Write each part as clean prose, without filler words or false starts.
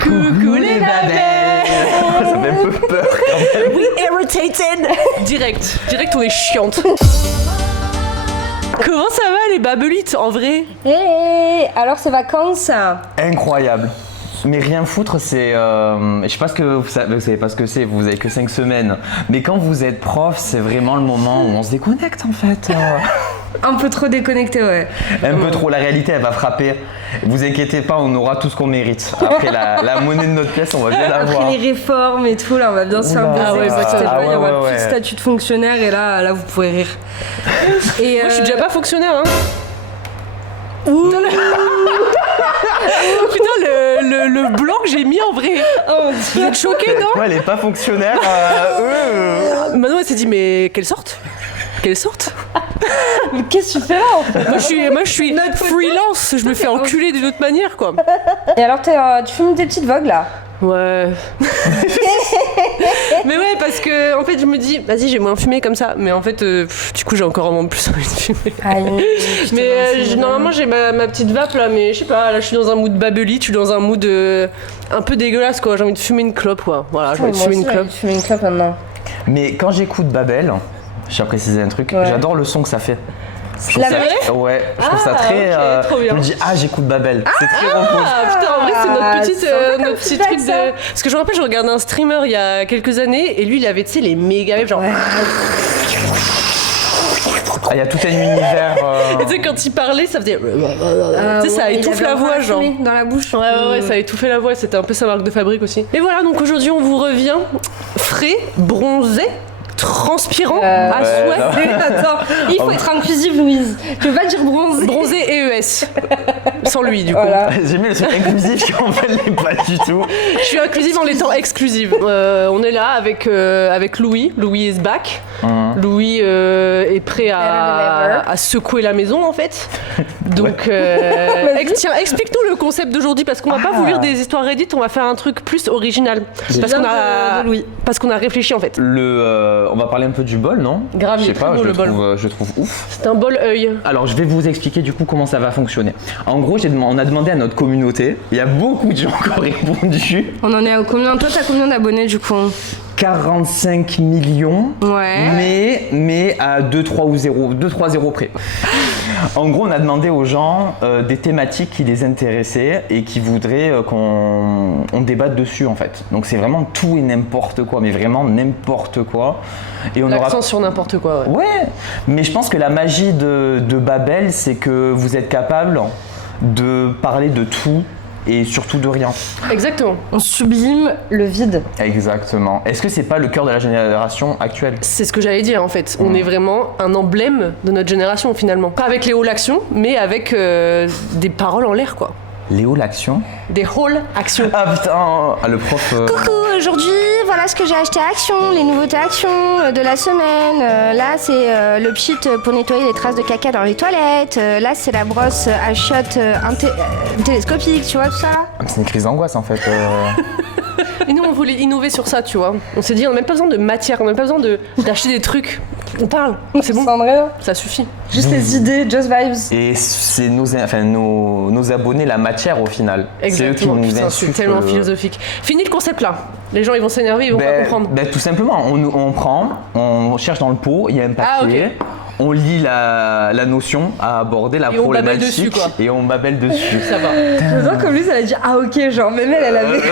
Coucou les babelles. Ça fait un peu peur quand même. We irritated. Direct, on est chiante. Comment ça va les babelites en vrai? Alors ces vacances Incroyable. Mais rien foutre, c'est... je sais pas ce que vous savez pas ce que c'est, vous avez que 5 semaines. Mais quand vous êtes prof, c'est vraiment le moment où on se déconnecte en fait. un peu trop déconnecté, ouais. Un peu trop, la réalité elle va frapper. Vous inquiétez pas, on aura tout ce qu'on mérite. Après la monnaie de notre pièce, on va bien l'avoir. Après les réformes et tout, là on va bien se faire baiser. Ah ouais, Il y aura plus de statut de fonctionnaire et là vous pourrez rire. Et moi je suis déjà pas fonctionnaire hein. Ouh. Putain le blanc que j'ai mis en vrai. Oh, vous êtes choqués non? Ouais, elle est pas fonctionnaire. Manon elle s'est dit mais quelle sorte? Mais qu'est-ce que tu fais là en fait? Moi je suis freelance, je me fais enculer d'une autre manière quoi. Et alors tu fumes des petites vogues là? Ouais. Mais ouais parce que en fait je me dis vas-y j'ai moins fumé comme ça. Mais en fait du coup j'ai encore vraiment plus envie de fumer. Mais normalement j'ai ma petite vape là mais je sais pas, là je suis dans un mood babeli, je suis dans un mood un peu dégueulasse quoi. J'ai envie de fumer une clope quoi. Voilà, j'ai envie de fumer une clope. Fumer une clope maintenant. Mais quand j'écoute Babel, je tiens à préciser un truc, j'adore le son que ça fait. Je La trouve ça, ouais, je trouve ça très. Okay, trop bien. Je me dis j'écoute Babel. C'est très reposant. Ah putain en vrai c'est notre petit truc de. Parce que je me rappelle je regardais un streamer il y a quelques années et lui il avait tu sais les méga waves genre. Il y a tout un univers. Et tu sais quand il parlait ça faisait. Tu sais ça étouffe la voix genre. Dans la bouche. Ouais ça étouffait la voix, c'était un peu sa marque de fabrique aussi. Et voilà donc aujourd'hui on vous revient frais, bronzé, transpirant à souhait. Attends, il faut être inclusive Louise. Tu veux pas dire bronzé? Bronzé et ES. Sans lui du coup. Voilà. J'ai mis le truc inclusif qui en fait l'est pas du tout. Je suis inclusive en étant exclusive. On est là avec Louis. Louis is back. Louis est prêt à secouer la maison en fait. Donc tiens, explique-nous le concept d'aujourd'hui parce qu'on va pas vous lire des histoires Reddit, on va faire un truc plus original. Parce qu'on a réfléchi en fait. On va parler un peu du bol, non? Grave, je sais pas, le bol. Je trouve ouf. C'est un bol œil. Alors je vais vous expliquer du coup comment ça va fonctionner. En gros, on a demandé à notre communauté, il y a beaucoup de gens qui ont répondu. On en est à combien? Toi t'as combien d'abonnés du coup? 45 millions, ouais. mais à 2-3 zéros près. En gros, on a demandé aux gens des thématiques qui les intéressaient et qui voudraient qu'on débatte dessus en fait. Donc c'est vraiment tout et n'importe quoi, mais vraiment n'importe quoi. Et on l'accent sur n'importe quoi, ouais. Ouais, mais je pense que la magie de Babel, c'est que vous êtes capable de parler de tout et surtout de rien. Exactement. On sublime le vide. Exactement. Est-ce que c'est pas le cœur de la génération actuelle? C'est ce que j'allais dire en fait. On est vraiment un emblème de notre génération finalement. Pas avec les hall actions, mais avec des paroles en l'air quoi. Léo l'action? Des hall actions. Ah putain, le prof... Coucou, aujourd'hui, voilà ce que j'ai acheté à Action, les nouveautés Action de la semaine. Là, c'est le pchit pour nettoyer les traces de caca dans les toilettes. Là, c'est la brosse à shot télescopique, tu vois, tout ça. C'est une crise d'angoisse en fait. Et nous, on voulait innover sur ça, tu vois. On s'est dit, on n'a même pas besoin de matière, on n'a même pas besoin d'acheter des trucs. On parle, c'est bon. Ça suffit. Juste les idées, just vibes. Et c'est nos abonnés la matière au final. Exactement. C'est eux qui nous c'est tellement philosophique. Fini le concept là. Les gens ils vont s'énerver, ils vont pas comprendre. Tout simplement, on prend, on cherche dans le pot, il y a un papier. On lit la notion à aborder, la problématique et on babelle dessus. Ça va. J'adore comme lui, ça a dit ah ok, genre même elle avait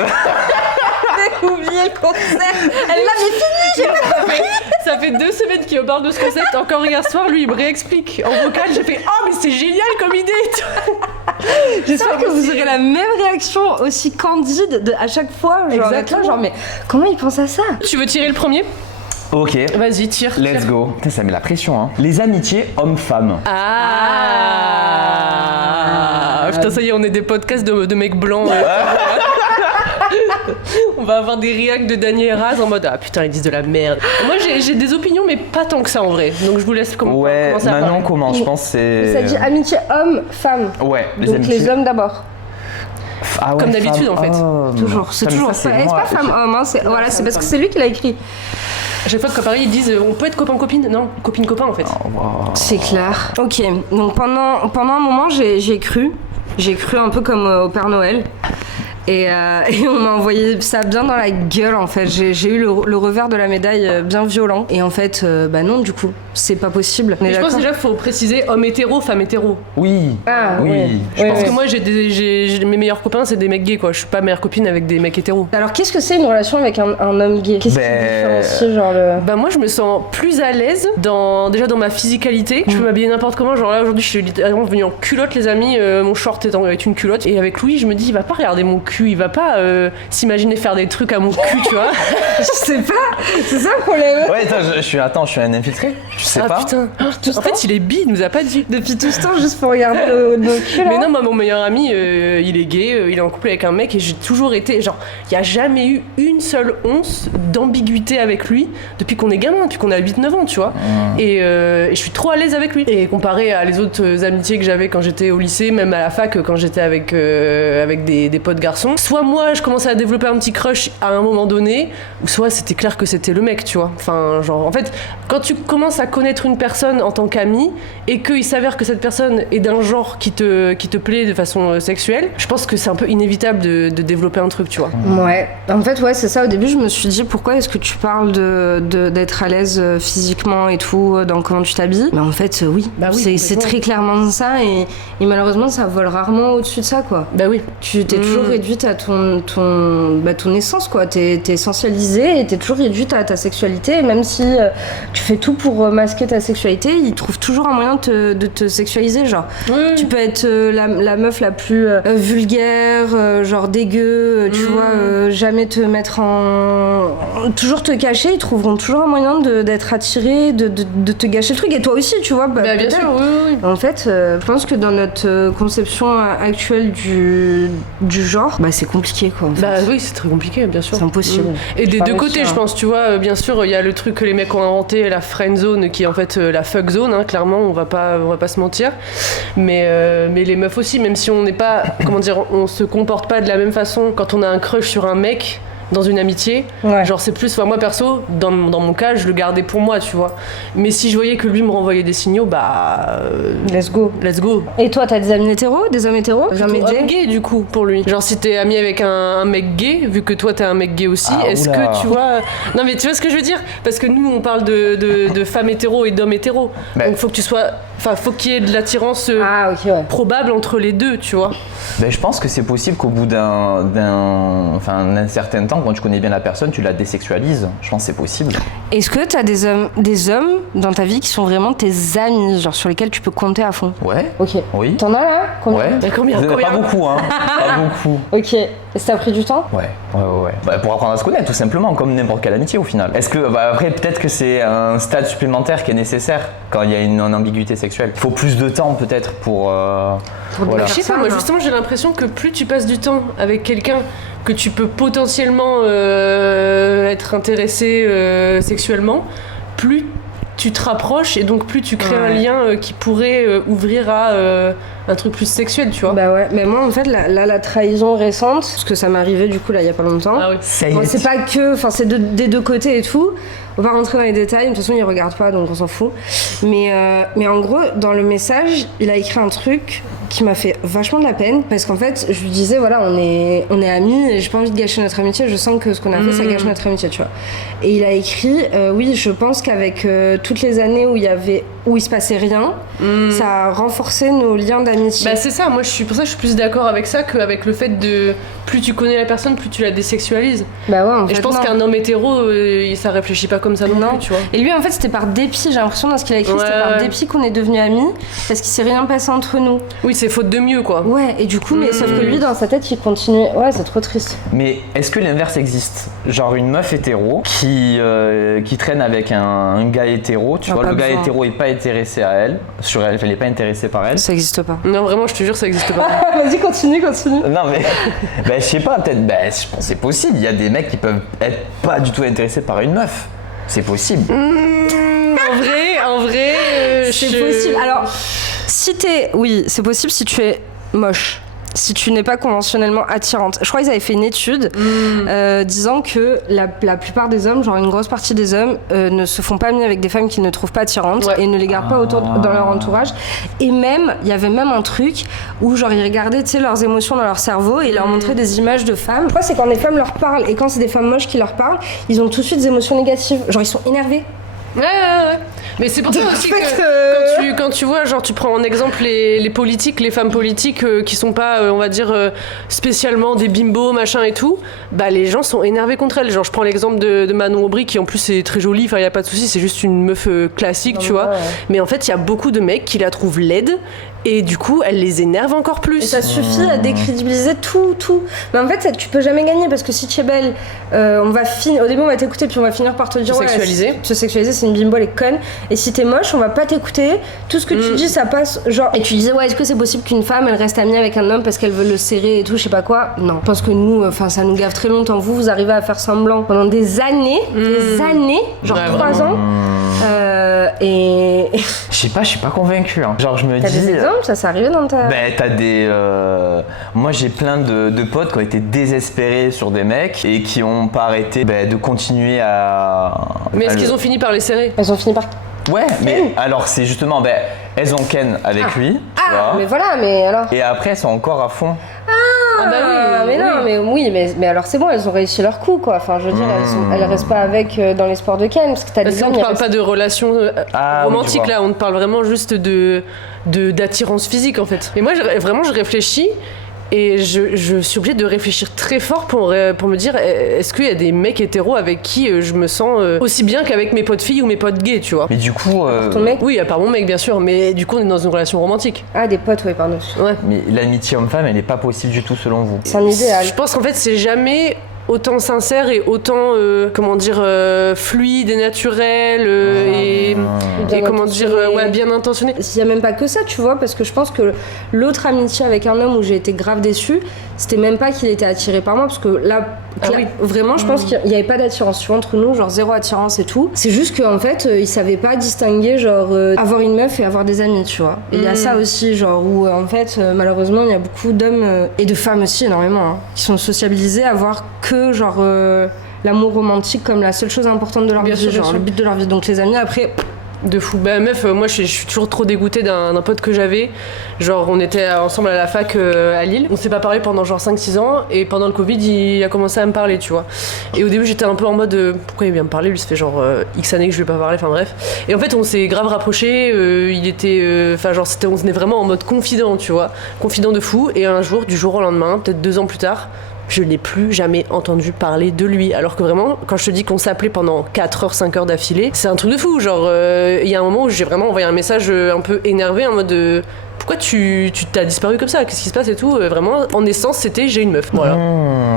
oublié le concept. Elle l'avait fini, j'ai pas compris. Ça fait 2 semaines qu'il me parle de ce concept. Encore hier soir, lui il me réexplique. En vocal, j'ai fait oh mais c'est génial comme idée. J'espère que vous aurez la même réaction aussi candide à chaque fois. Genre, exactement. Genre mais comment il pense à ça? Tu veux tirer le premier? Ok. Vas-y, tire. Let's go. Putain, ça met la pression, hein. Les amitiés hommes-femmes. Putain, ça y est, on est des podcasts de mecs blancs. On va avoir des réacts de Daniel Raz en mode ah putain, ils disent de la merde. Moi, j'ai des opinions, mais pas tant que ça en vrai. Donc, je vous laisse commencer à parler. Manon commence, je pense c'est... Ça dit amitié homme-femme. Ouais, les donc amitiés... les hommes d'abord. Ah ouais, comme d'habitude en fait. Toujours, c'est toujours. C'est pas femme-homme, hein. Voilà, c'est parce que c'est lui qui l'a écrit. À chaque fois que Paris ils disent on peut être copain-copine. Non, copine-copain en fait. Oh, wow. C'est clair. Ok, donc pendant un moment j'ai cru un peu comme au Père Noël. Et on m'a envoyé ça bien dans la gueule en fait. J'ai eu le revers de la médaille bien violent. Et en fait, bah non, du coup, c'est pas possible. Mais je pense déjà qu'il faut préciser homme hétéro, femme hétéro. Oui. Ah, oui. ouais. Je pense Parce que moi, mes meilleurs copains, c'est des mecs gays, quoi. Je suis pas meilleure copine avec des mecs hétéros. Alors, qu'est-ce que c'est une relation avec un homme gay? Qu'est-ce qui différencie, genre le. Bah, moi, je me sens plus à l'aise déjà dans ma physicalité. Je peux m'habiller n'importe comment. Genre là, aujourd'hui, je suis littéralement venue en culotte, les amis. Mon short est avec une culotte. Et avec Louis, je me dis, il va pas regarder mon cul. Il va pas s'imaginer faire des trucs à mon cul, tu vois. Je sais pas. C'est ça le problème. Ouais, je suis un infiltré. Je sais pas. Putain. En fait, il est bi, il nous a pas dit. Depuis tout ce temps, juste pour regarder nos culs. Mais non, moi, mon meilleur ami, il est gay, il est en couple avec un mec et j'ai toujours été. Genre, il y a jamais eu une seule once d'ambiguïté avec lui depuis qu'on est gamin, depuis qu'on a 8-9 ans, tu vois. Et je suis trop à l'aise avec lui. Et comparé à les autres amitiés que j'avais quand j'étais au lycée, même à la fac, quand j'étais avec des potes garçons, soit moi, je commençais à développer un petit crush à un moment donné, ou soit c'était clair que c'était le mec, tu vois. Enfin, genre, en fait, quand tu commences à connaître une personne en tant qu'ami et qu'il s'avère que cette personne est d'un genre qui te plaît de façon sexuelle, je pense que c'est un peu inévitable de développer un truc, tu vois. Ouais, en fait, ouais, c'est ça. Au début, je me suis dit, pourquoi est-ce que tu parles d'être à l'aise physiquement et tout, dans comment tu t'habilles? Mais en fait, oui, bah oui, c'est très clairement ça et malheureusement, ça vole rarement au-dessus de ça, quoi. Bah oui. Tu t'es toujours réduite à ton essence, quoi. T'es essentialisée et t'es toujours réduite à ta sexualité, et même si tu fais tout pour masquer ta sexualité, ils trouvent toujours un moyen de te sexualiser, genre. Oui. Tu peux être la meuf la plus vulgaire, genre dégueu, tu vois, jamais te mettre toujours te cacher, ils trouveront toujours un moyen d'être attiré, de te gâcher le truc, et toi aussi, tu vois. Bah bien sûr, oui. En fait, je pense que dans notre conception actuelle du genre, bah c'est compliqué, quoi. En fait. Bah oui, c'est très compliqué, bien sûr. C'est impossible. Et des deux côtés, je pense, tu vois, bien sûr, il y a le truc que les mecs ont inventé, la friend zone, qui est en fait la fuck zone, hein, clairement, on va pas se mentir. Mais les meufs aussi, même si on n'est pas, comment dire, on se comporte pas de la même façon quand on a un crush sur un mec dans une amitié, genre c'est plus, moi perso, dans mon cas, je le gardais pour moi, tu vois. Mais si je voyais que lui me renvoyait des signaux, bah... let's go. Et toi, t'as des amis hétéros, des hommes hétéros? Jamais gay, du coup, pour lui. Genre si t'es ami avec un mec gay, vu que toi t'es un mec gay aussi, est-ce que tu vois... Non mais tu vois ce que je veux dire? Parce que nous, on parle de femmes hétéros et d'hommes hétéros. Donc faut que tu sois... Enfin, faut qu'il y ait de l'attirance probable entre les deux, tu vois. Ben, je pense que c'est possible qu'au bout d'un certain temps, quand tu connais bien la personne, tu la désexualises. Je pense que c'est possible. Est-ce que t'as des hommes dans ta vie qui sont vraiment tes amis, genre sur lesquels tu peux compter à fond? Ouais. Ok. Oui. T'en as là? Combien? Ouais. Combien? Pas beaucoup, hein. Pas beaucoup. Ok. Et ça t'a pris du temps? Ouais. Bah, pour apprendre à se connaître, tout simplement, comme n'importe quelle amitié au final. Est-ce que, après, peut-être que c'est un stade supplémentaire qui est nécessaire quand il y a une ambiguïté sexuelle. Il faut plus de temps peut-être pour voilà. Je sais pas, moi justement j'ai l'impression que plus tu passes du temps avec quelqu'un que tu peux potentiellement être intéressé sexuellement, plus tu te rapproches et donc plus tu crées un lien qui pourrait ouvrir à un truc plus sexuel, tu vois. Bah ouais, mais moi en fait la trahison récente, parce que ça m'est arrivé du coup là il y a pas longtemps. Ah oui. C'est pas que, enfin c'est des deux côtés et tout. On va rentrer dans les détails, de toute façon ils regardent pas donc on s'en fout. Mais en gros dans le message il a écrit un truc qui m'a fait vachement de la peine parce qu'en fait je lui disais voilà on est amis et j'ai pas envie de gâcher notre amitié, je sens que ce qu'on a fait ça gâche notre amitié, tu vois. Et il a écrit oui je pense qu'avec toutes les années où il se passait rien, ça a renforcé nos liens d'amitié. Bah c'est ça, moi je suis plus d'accord avec ça qu'avec le fait de plus tu connais la personne, plus tu la désexualises. Bah ouais, en fait, et je pense qu'un homme hétéro, ça réfléchit pas comme ça non plus, tu vois. Et lui en fait c'était par dépit, j'ai l'impression dans ce qu'il a écrit, c'était par dépit qu'on est devenus amis parce qu'il s'est rien passé entre nous. Oui, c'est faute de mieux quoi. Ouais, et du coup, mais sauf que lui dans sa tête il continue. Ouais, c'est trop triste. Mais est-ce que l'inverse existe? Genre une meuf hétéro qui traîne avec un gars hétéro, tu vois, le gars hétéro est pas intéressé à elle, elle est pas intéressée par elle. Ça existe pas. Non, vraiment, je te jure, ça existe pas. Vas-y, continue. Non, mais je sais pas, peut-être, je pense que c'est possible. Il y a des mecs qui peuvent être pas du tout intéressés par une meuf. C'est possible. En vrai, c'est possible. Alors, oui, c'est possible si tu es moche. si tu n'es pas conventionnellement attirante. Je crois qu'ils avaient fait une étude disant que la plupart des hommes, genre une grosse partie des hommes, ne se font pas amis avec des femmes qu'ils ne trouvent pas attirantes et ne les gardent pas dans leur entourage. Et même, il y avait même un truc où genre ils regardaient, tu sais, leurs émotions dans leur cerveau et ils leur montraient des images de femmes. Je crois que c'est quand des femmes leur parlent et quand c'est des femmes moches qui leur parlent, ils ont tout de suite des émotions négatives. Genre ils sont énervés. Ouais. Mais c'est pour ça aussi que quand tu vois, genre tu prends en exemple les politiques, les femmes politiques qui sont pas, on va dire, spécialement des bimbos, machin et tout, bah les gens sont énervés contre elles. Genre je prends l'exemple de Manon Aubry qui en plus est très jolie, enfin y a pas de souci, c'est juste une meuf classique, tu vois. Mais en fait il y a beaucoup de mecs qui la trouvent laide. Et du coup, elle les énerve encore plus. Et ça suffit à décrédibiliser tout. Mais en fait, tu peux jamais gagner parce que si tu es belle, au début on va t'écouter puis on va finir par te dire te sexualiser, c'est une bimbo, elle est conne. Et si t'es moche, on va pas t'écouter. Tout ce que tu dis, ça passe genre. Et tu disais est-ce que c'est possible qu'une femme elle reste amie avec un homme parce qu'elle veut le serrer et tout, je sais pas quoi. Non, je pense que nous, ça nous gave très longtemps. Vous arrivez à faire semblant pendant des années, genre 3 ans. Et je sais pas, je suis pas convaincue. Hein. Genre je me t'as dis. Des exemples, ça arrive dans ta. T'as des. Moi j'ai plein de potes qui ont été désespérés sur des mecs et qui ont pas arrêté de continuer à. Mais est-ce qu'ils ont fini par les serrer? Elles ont fini par. Ouais, mais alors c'est justement, elles ont ken avec lui. Mais voilà, mais alors. Et après elles sont encore à fond. Mais alors c'est bon, elles ont réussi leur coup quoi. Enfin, je veux dire, elles restent pas avec dans les sports de ken parce que t'as des on ne parle pas de relations romantiques là, on parle vraiment juste d'attirance physique en fait. Et moi je réfléchis. Et je suis obligée de réfléchir très fort pour me dire est-ce qu'il y a des mecs hétéros avec qui je me sens aussi bien qu'avec mes potes filles ou mes potes gays, tu vois. Mais du coup... Ton mec ? Oui, à part mon mec bien sûr, mais du coup on est dans une relation romantique. Ah, des potes, ouais, pardon. Ouais. Mais l'amitié homme-femme, elle n'est pas possible du tout selon vous. C'est un idéal. Je pense qu'en fait c'est jamais autant sincère et autant fluide et naturel et comment dire bien intentionné. Il y a même pas que ça, tu vois, parce que je pense que l'autre amitié avec un homme où j'ai été grave déçue, c'était même pas qu'il était attiré par moi parce que là vraiment je pense qu'il y avait pas d'attirance, tu vois, entre nous, genre zéro attirance et tout. C'est juste qu'en fait il savait pas distinguer genre avoir une meuf et avoir des amis, tu vois. Et il y a ça aussi, genre où en fait malheureusement il y a beaucoup d'hommes et de femmes aussi énormément qui sont sociabilisés à voir que genre l'amour romantique comme la seule chose importante de leur vie, genre le but de leur vie. Donc les amis après de fou. Bah meuf, moi je suis toujours trop dégoûtée d'un pote que j'avais. Genre on était ensemble à la fac à Lille. On s'est pas parlé pendant genre 5-6 ans et pendant le Covid il a commencé à me parler, tu vois. Et au début j'étais un peu en mode pourquoi il vient me parler, lui ça fait genre X années que je lui ai pas parlé, enfin bref. Et en fait on s'est grave rapprochés, il était on était vraiment en mode confident, tu vois. Confident de fou. Et un jour, du jour au lendemain, peut-être 2 ans plus tard, je n'ai plus jamais entendu parler de lui. Alors que vraiment, quand je te dis qu'on s'appelait pendant 4 heures, 5 heures d'affilée, c'est un truc de fou. Genre, il y a un moment où j'ai vraiment envoyé un message un peu énervé en mode pourquoi tu t'as disparu comme ça? Qu'est-ce qui se passe et tout? Vraiment, en essence, c'était j'ai une meuf. Voilà.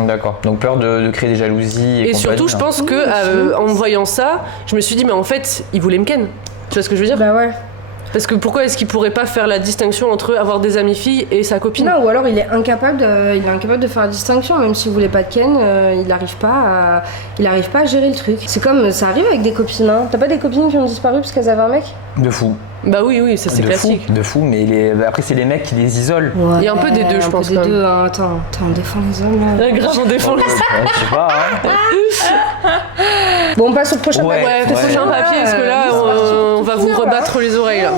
D'accord. Donc peur de créer des jalousies. Et surtout, je pense que en me voyant ça, je me suis dit, mais en fait, il voulait me ken. Tu vois ce que je veux dire? Bah ouais. Parce que pourquoi est-ce qu'il pourrait pas faire la distinction entre avoir des amies filles et sa copine? Non, ou alors il est incapable de faire la distinction, même s'il voulait pas de ken, il n'arrive pas à gérer le truc. C'est comme ça arrive avec des copines, hein. T'as pas des copines qui ont disparu parce qu'elles avaient un mec? De fou. Bah oui, ça c'est classique. De fou, mais après c'est les mecs qui les isolent. Ouais, il y a un peu des deux, je pense. Des deux, hein. Attends, on défend les hommes là. Grave, on défend les hommes. Je sais pas, hein. Bon, on passe au prochain papier. Prochain papier, parce que là, on va vous rebattre les oreilles là.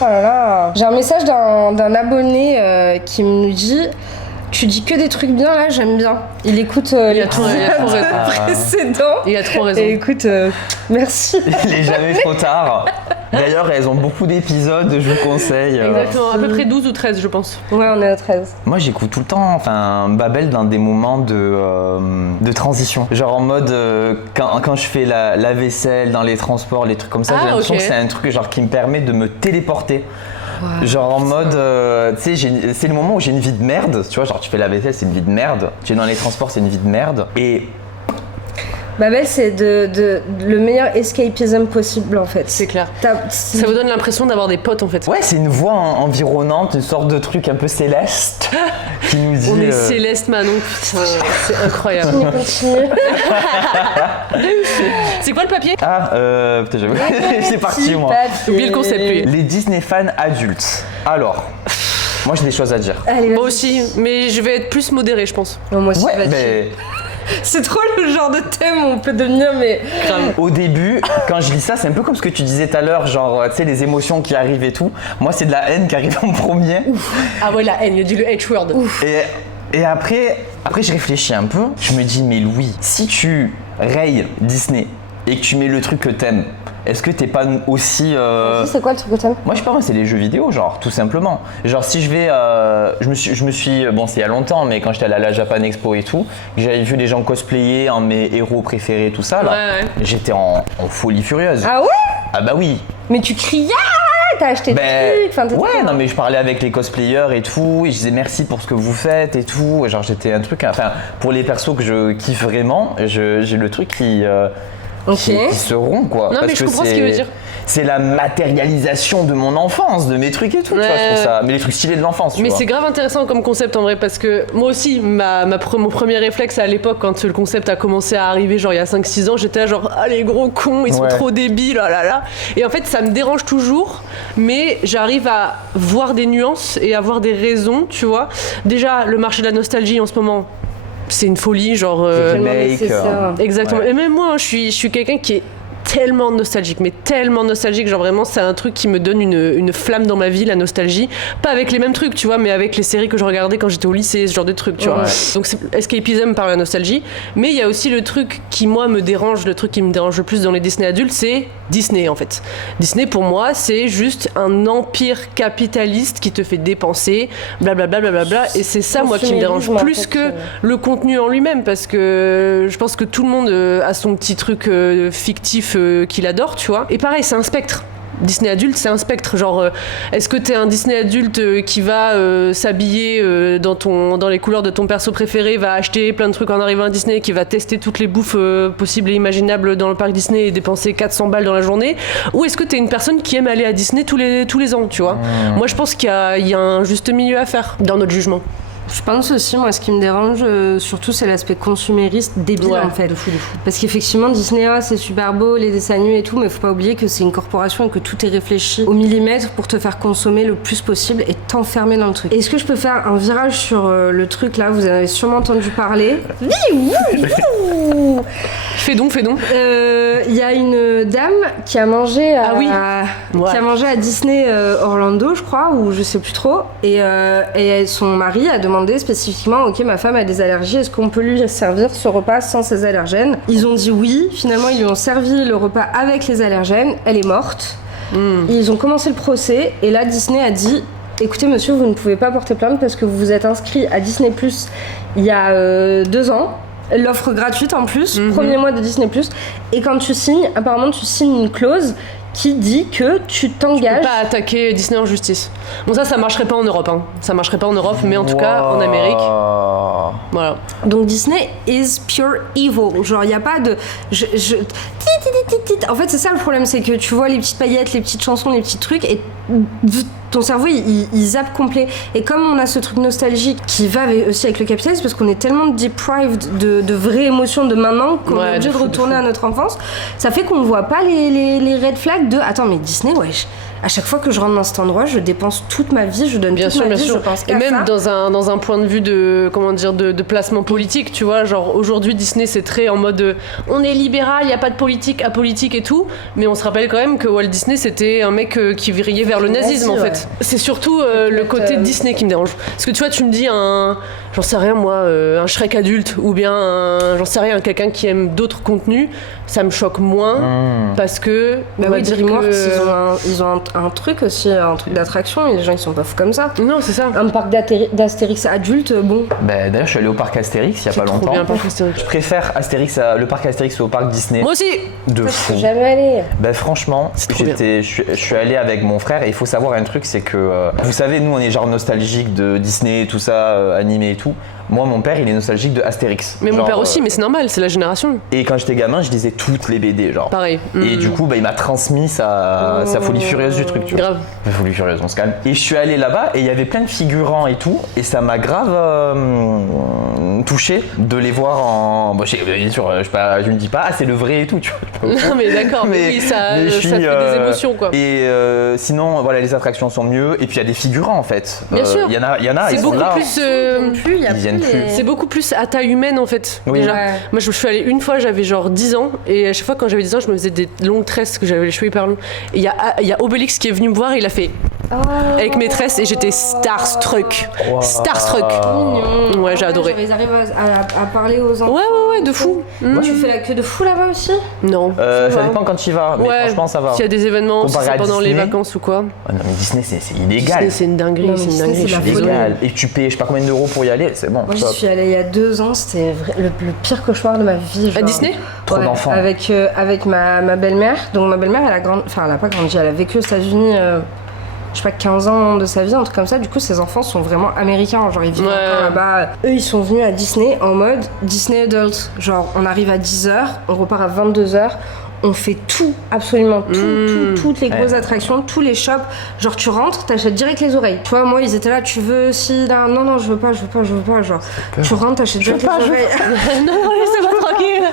Oh là là. J'ai un message d'un abonné qui nous dit. Tu dis que des trucs bien là, j'aime bien. Il écoute les précédents. Il a trop raison. Et écoute, merci. Il est jamais trop tard. D'ailleurs, elles ont beaucoup d'épisodes, je vous conseille. Exactement, à peu près 12 ou 13, je pense. Ouais, on est à 13. Moi, j'écoute tout le temps Babel dans des moments de transition. Genre en mode, quand je fais la vaisselle, dans les transports, les trucs comme ça, j'ai l'impression que c'est un truc genre, qui me permet de me téléporter. Wow, genre en mode, tu sais, c'est le moment où j'ai une vie de merde, tu vois, genre tu fais la vaisselle, c'est une vie de merde, tu es dans les transports, c'est une vie de merde, et... Babel, c'est le meilleur escapism possible en fait. C'est clair. Ça vous donne l'impression d'avoir des potes en fait. Ouais, c'est une voix environnante, une sorte de truc un peu céleste qui nous dit... On est céleste Manon, putain, c'est incroyable. Continue. C'est quoi le papier? Putain, j'avoue, c'est parti moi. Oubliez le concept lui. Les Disney fans adultes. Alors... Moi j'ai des choses à dire. Allez, Moi vas-y. aussi, mais je vais être plus modérée, je pense. Non, moi aussi, Ouais, vas-y. mais C'est trop le genre de thème où on peut devenir, mais. au début, quand je lis ça, c'est un peu comme ce que tu disais tout à l'heure, genre, tu sais, les émotions qui arrivent et tout. Moi, c'est de la haine qui arrive en premier. Ah ouais, la haine, il a dit le H-word. Et après, je réfléchis un peu. Je me dis, mais Louis, si tu rayes Disney et que tu mets le truc que t'aimes, est-ce que t'es pas aussi. C'est quoi le truc que t'aimes? Moi, je sais pas, moi, c'est les jeux vidéo, genre, tout simplement. Genre, si je vais. Je me suis. Bon, c'est il y a longtemps, mais quand j'étais allé à la Japan Expo et tout, j'avais vu des gens cosplayer en mes héros préférés, tout ça, là. Ouais. J'étais en folie furieuse. Ah ouais? Ah bah oui. Mais tu criais, t'as acheté des trucs, enfin t'étais ouais, comment? non mais je parlais avec les cosplayers et tout, et je disais merci pour ce que vous faites et tout. Et genre j'étais un truc, enfin pour les persos que je kiffe vraiment, j'ai le truc qui se rompt quoi. Non, parce mais je que comprends ce qu'il veut dire. C'est la matérialisation de mon enfance, de mes trucs et tout, tu vois, je trouve ça. Mais les trucs stylés de l'enfance, tu Mais vois. c'est grave intéressant comme concept en vrai parce que moi aussi, mon premier réflexe à l'époque quand le concept a commencé à arriver, genre il y a 5-6 ans, j'étais là genre ah les gros cons, ils sont Ouais. trop débiles, oh là là. Et en fait ça me dérange toujours, mais j'arrive à voir des nuances et à voir des raisons, tu vois. Déjà le marché de la nostalgie en ce moment, c'est une folie, genre... Tellement Remake, nécessaire. Exactement. Ouais. Et même moi, je suis quelqu'un qui est tellement nostalgique, mais tellement nostalgique, genre vraiment c'est un truc qui me donne une flamme dans ma vie, la nostalgie. Pas avec les mêmes trucs, tu vois, mais avec les séries que je regardais quand j'étais au lycée, ce genre de trucs, tu vois. Donc escapism par la nostalgie. Mais il y a aussi le truc qui moi me dérange, le truc qui me dérange le plus dans les Disney adultes, c'est Disney en fait. Disney pour moi c'est juste un empire capitaliste qui te fait dépenser, blablabla, blablabla, et c'est ça moi qui me dérange Consumérisme, en plus fait, que le contenu en lui-même, parce que je pense que tout le monde a son petit truc fictif qu'il adore, tu vois. Et pareil, c'est un spectre. Disney adulte, c'est un spectre. Genre, est-ce que t'es un Disney adulte qui va s'habiller dans les couleurs de ton perso préféré, va acheter plein de trucs en arrivant à Disney, qui va tester toutes les bouffes possibles et imaginables dans le parc Disney et dépenser 400 balles dans la journée? Ou est-ce que t'es une personne qui aime aller à Disney tous les ans, tu vois? Moi, je pense qu'il y a un juste milieu à faire dans notre jugement. Je pense aussi, moi, ce qui me dérange surtout, c'est l'aspect consumériste débile Ouais, en fait. de fou. Parce qu'effectivement, Disney, c'est super beau, les dessins animés et tout, mais faut pas oublier que c'est une corporation et que tout est réfléchi au millimètre pour te faire consommer le plus possible et t'enfermer dans le truc. Est-ce que je peux faire un virage sur le truc là? Vous en avez sûrement entendu parler. Fais donc. Il y a une dame qui a mangé Ah oui. qui a mangé à Disney Orlando, je crois, ou je sais plus trop, et son mari a demandé spécifiquement, ok, ma femme a des allergies, est-ce qu'on peut lui servir ce repas sans ses allergènes? Ils ont dit oui. Finalement, ils lui ont servi le repas avec les allergènes. Elle est morte. Ils ont commencé le procès, et là Disney a dit: écoutez monsieur, vous ne pouvez pas porter plainte parce que vous vous êtes inscrit à Disney Plus il y a 2 ans. L'offre gratuite en plus, premier mois de Disney Plus. Et quand tu signes, apparemment tu signes une clause qui dit que tu Tu peux t'engages. pas attaquer Disney en justice. Bon, ça marcherait pas en Europe, hein. Ça marcherait pas en Europe, mais en tout cas en Amérique. Voilà. Donc Disney is pure evil. Genre, il n'y a pas de. En fait, c'est ça le problème, c'est que tu vois les petites paillettes, les petites chansons, les petits trucs, et ton cerveau il zappe complet. Et comme on a ce truc nostalgique qui va aussi avec le capitalisme, parce qu'on est tellement deprived de vraies émotions de maintenant qu'on est obligé de retourner à notre enfance, ça fait qu'on voit pas les red flags de attends, mais Disney, ouais. À chaque fois que je rentre dans cet endroit, je dépense toute ma vie, je donne toute ma vie, je pense Et qu'à même ça. dans un point de vue de placement politique, tu vois, genre aujourd'hui Disney c'est très en mode on est libéral, il y a pas de politique, apolitique et tout, mais on se rappelle quand même que Walt Disney c'était un mec qui vrillait vers le nazisme en fait. C'est surtout le côté Disney qui me dérange. Parce que tu vois, tu me dis j'en sais rien moi, un Shrek adulte ou bien j'en sais rien, quelqu'un qui aime d'autres contenus, ça me choque moins parce que Bah on va oui, dire DreamWorks, que ils ont un truc aussi, un truc d'attraction, et les gens ils sont pas fous comme ça. non, c'est ça. Un parc d'Astérix adulte, bon. Bah, d'ailleurs, je suis allé au parc Astérix il y a pas Trop longtemps. bien, parc Astérix. Je préfère le parc Astérix au parc Disney. Moi aussi. De Je fou. suis jamais allée. Ben franchement, trop bien. je suis allé avec mon frère, et il faut savoir un truc, c'est que vous savez, nous on est genre nostalgique de Disney, tout ça, animé et tout. Moi, mon père, il est nostalgique de Astérix. Mais mon père aussi, mais c'est normal, c'est la génération. Et quand j'étais gamin, je lisais toutes les BD, genre. Pareil. Et du coup, il m'a transmis sa folie furieuse du truc, tu vois. Grave. La folie furieuse, on se calme. Et je suis allé là-bas et il y avait plein de figurants et tout. Et ça m'a grave touché de les voir en. Bon, bien sûr, je me dis pas, c'est le vrai et tout, tu vois. Non, mais d'accord, mais oui, ça fait des émotions, quoi. Et sinon, voilà, les attractions sont mieux. Et puis il y a des figurants, en fait. Bien sûr. Il y en a, c'est ils sont là. Ils viennent plus. C'est beaucoup plus à taille humaine, en fait. Oui. Déjà. Ouais. Moi, je suis allée une fois, j'avais genre 10 ans. Et à chaque fois, quand j'avais 10 ans, je me faisais des longues tresses, parce que j'avais les cheveux hyper longs. Et il y a Obélix qui est venu me voir, il a fait. Avec mes tresses et j'étais starstruck. Wow. Starstruck. Ouais, j'ai adoré. Ils arrivent à parler aux enfants. Ouais, de fou. Tu fais la queue de fou là-bas aussi? Non. Ça dépend quand tu y vas, mais franchement, ça va. S'il y a des événements, si Comparé c'est à pendant les Disney. vacances ou quoi. Ah non, mais Disney, c'est illégal. Disney, c'est une dinguerie, Non, mais c'est une Disney, dinguerie. c'est Je suis de la désolée. Illégal. Et tu payes, je sais pas combien d'euros pour y aller, c'est bon. Moi, j'y top. suis allée il y a 2 ans, c'était le pire cauchemar de ma vie. À genre. Disney? Trop d'enfants. Avec ma belle-mère. Donc ma belle-mère, elle a pas grandi, elle a vécu aux États-Unis, je sais pas, 15 ans de sa vie, un truc comme ça. Du coup, ses enfants sont vraiment américains, genre ils vivent encore là-bas. Eux, ils sont venus à Disney en mode Disney Adult. Genre, on arrive à 10h, on repart à 22h. On fait tout, absolument toutes les grosses attractions, tous les shops. Genre, tu rentres, t'achètes direct les oreilles. Tu vois, moi, ils étaient là, tu veux si là, non, je veux pas. Genre, tu rentres, t'achètes direct les oreilles. Non, laissez-moi tranquille.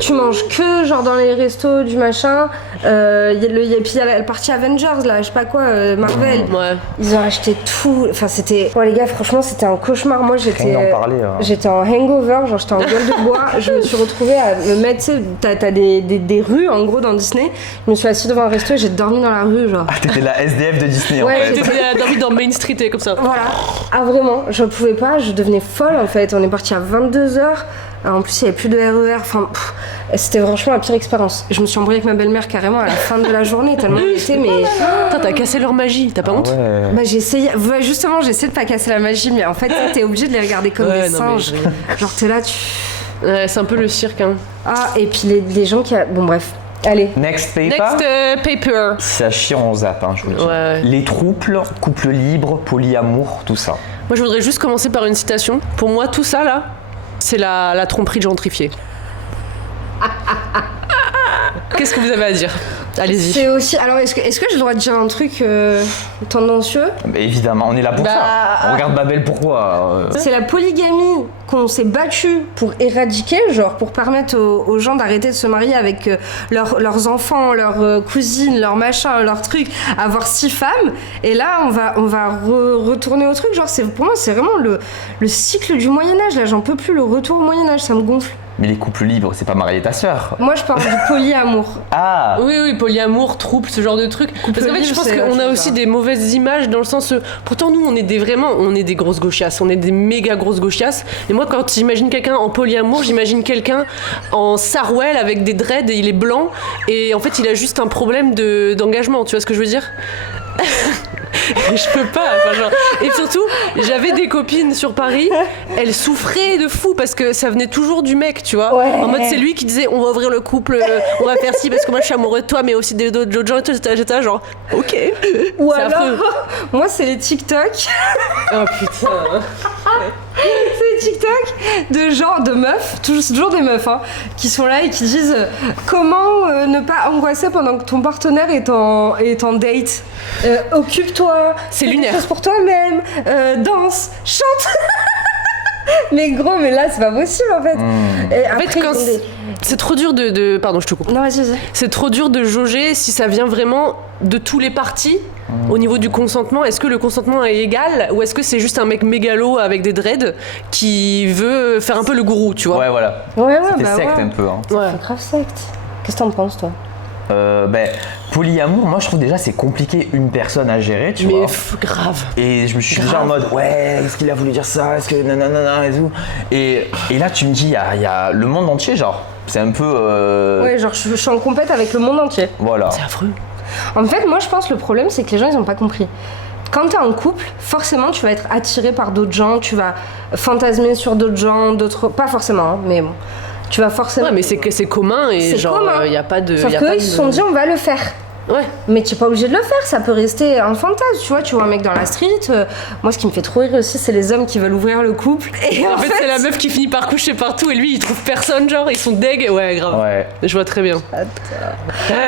Tu manges que genre dans les restos du machin. Puis il y a la partie Avengers là, je sais pas quoi, Marvel. Ouais. Ils ont acheté tout. Enfin, c'était. Oh les gars, franchement, c'était un cauchemar. Moi, j'étais. Rien d'en parler, hein. J'étais en hangover, genre j'étais en gueule de bois. Je me suis retrouvée à me mettre. Tu sais, t'as des rues en gros dans Disney. Je me suis assise devant un resto et j'ai dormi dans la rue, genre. Ah, t'étais la SDF de Disney Ouais, en fait. T'étais dormi dans Main Street et comme ça. Voilà. Ah vraiment, je pouvais pas, je devenais folle en fait. On est parti à 22h. En plus, il n'y avait plus de RER. Enfin, c'était franchement la pire expérience. Je me suis embrouillée avec ma belle-mère carrément à la fin de la journée, tellement on était, mais. Putain, t'as cassé leur magie, t'as pas honte? Ouais. Bah, j'ai essayé. Ouais, justement, j'ai essayé de pas casser la magie, mais en fait, t'es obligé de les regarder comme des non, mais singes. Genre, t'es là, tu. Ouais, c'est un peu le cirque, hein. Ah, et puis les gens qui. Bon, bref. Allez. Next paper. Next paper. Ça chie, on zappe, hein, je vous le dis. Ouais. Les trouples, couple libre, polyamour, tout ça. Moi, je voudrais juste commencer par une citation. Pour moi, tout ça, là, c'est la tromperie gentrifiée. Qu'est-ce que vous avez à dire? Allez-y. C'est aussi. Alors, est-ce que j'ai le droit de dire un truc tendancieux? Mais évidemment, on est là pour ça. On regarde Babel, pourquoi C'est la polygamie qu'on s'est battu pour éradiquer, genre pour permettre aux gens d'arrêter de se marier avec leurs enfants, leurs cousines, leurs machins, leurs trucs, avoir 6 femmes. Et là, on va retourner au truc. Genre, pour moi, c'est vraiment le cycle du Moyen-Âge. Là, j'en peux plus. Le retour au Moyen-Âge, ça me gonfle. Mais les couples libres, c'est pas marier ta sœur. Moi, je parle du polyamour. Ah. Oui, polyamour, trouble, ce genre de truc. Parce qu'en fait, je pense qu'on a aussi des mauvaises images dans le sens. Pourtant, nous, on est des grosses gauchiasses, on est des méga grosses gauchiasses. Et moi, quand j'imagine quelqu'un en polyamour, j'imagine quelqu'un en sarouel avec des dreads et il est blanc. Et en fait, il a juste un problème d'engagement. Tu vois ce que je veux dire? Je peux pas, enfin, genre. Et surtout, j'avais des copines sur Paris, elles souffraient de fou parce que ça venait toujours du mec, tu vois. Ouais. En mode, c'est lui qui disait on va ouvrir le couple, on va faire ci parce que moi je suis amoureux de toi, mais aussi d'autres gens. J'étais là, genre, ok. Ou C'est alors, affreux. moi, c'est les TikTok. Oh putain. C'est des TikTok de genre de meufs, toujours des meufs, hein, qui sont là et qui disent comment ne pas angoisser pendant que ton partenaire est en date. Occupe-toi. C'est fais des lunaire. choses pour toi-même. Danse, chante. Mais gros, mais là, c'est pas possible en fait. Et En après, fait, quand ils ont des- c'est trop dur de. Pardon, je te coupe. Non, vas-y. C'est trop dur de jauger si ça vient vraiment de tous les partis au niveau du consentement. Est-ce que le consentement est égal ou est-ce que c'est juste un mec mégalo avec des dreads qui veut faire un peu le gourou, tu vois? Ouais, voilà. Ouais, C'était bah secte ouais. un peu. Hein. Ouais. C'est grave secte. Qu'est-ce que t'en penses, toi? Polyamour, moi je trouve déjà c'est compliqué une personne à gérer, tu vois. Grave. Et je me suis déjà en mode ouais, est-ce qu'il a voulu dire ça, est-ce que nanana et tout. Et là tu me dis, il y a le monde entier, genre. C'est un peu. Ouais, genre je suis en compète avec le monde entier. Voilà. C'est affreux. En fait, moi je pense que le problème c'est que les gens ils ont pas compris. Quand t'es en couple, forcément tu vas être attiré par d'autres gens, tu vas fantasmer sur d'autres gens, pas forcément, hein, mais bon. Tu vas forcément. Ouais, mais c'est commun et C'est genre, commun. il y a pas de. Sauf y a qu'eux pas ils de- se sont dit on va le faire. Ouais. Mais tu n'es pas obligé de le faire, ça peut rester un fantasme, tu vois un mec dans la street. Moi, ce qui me fait trop rire aussi, c'est les hommes qui veulent ouvrir le couple. Et En fait, c'est la meuf qui finit par coucher partout et lui, il trouve personne, genre, ils sont deg. Ouais, grave. Ouais. Je vois très bien.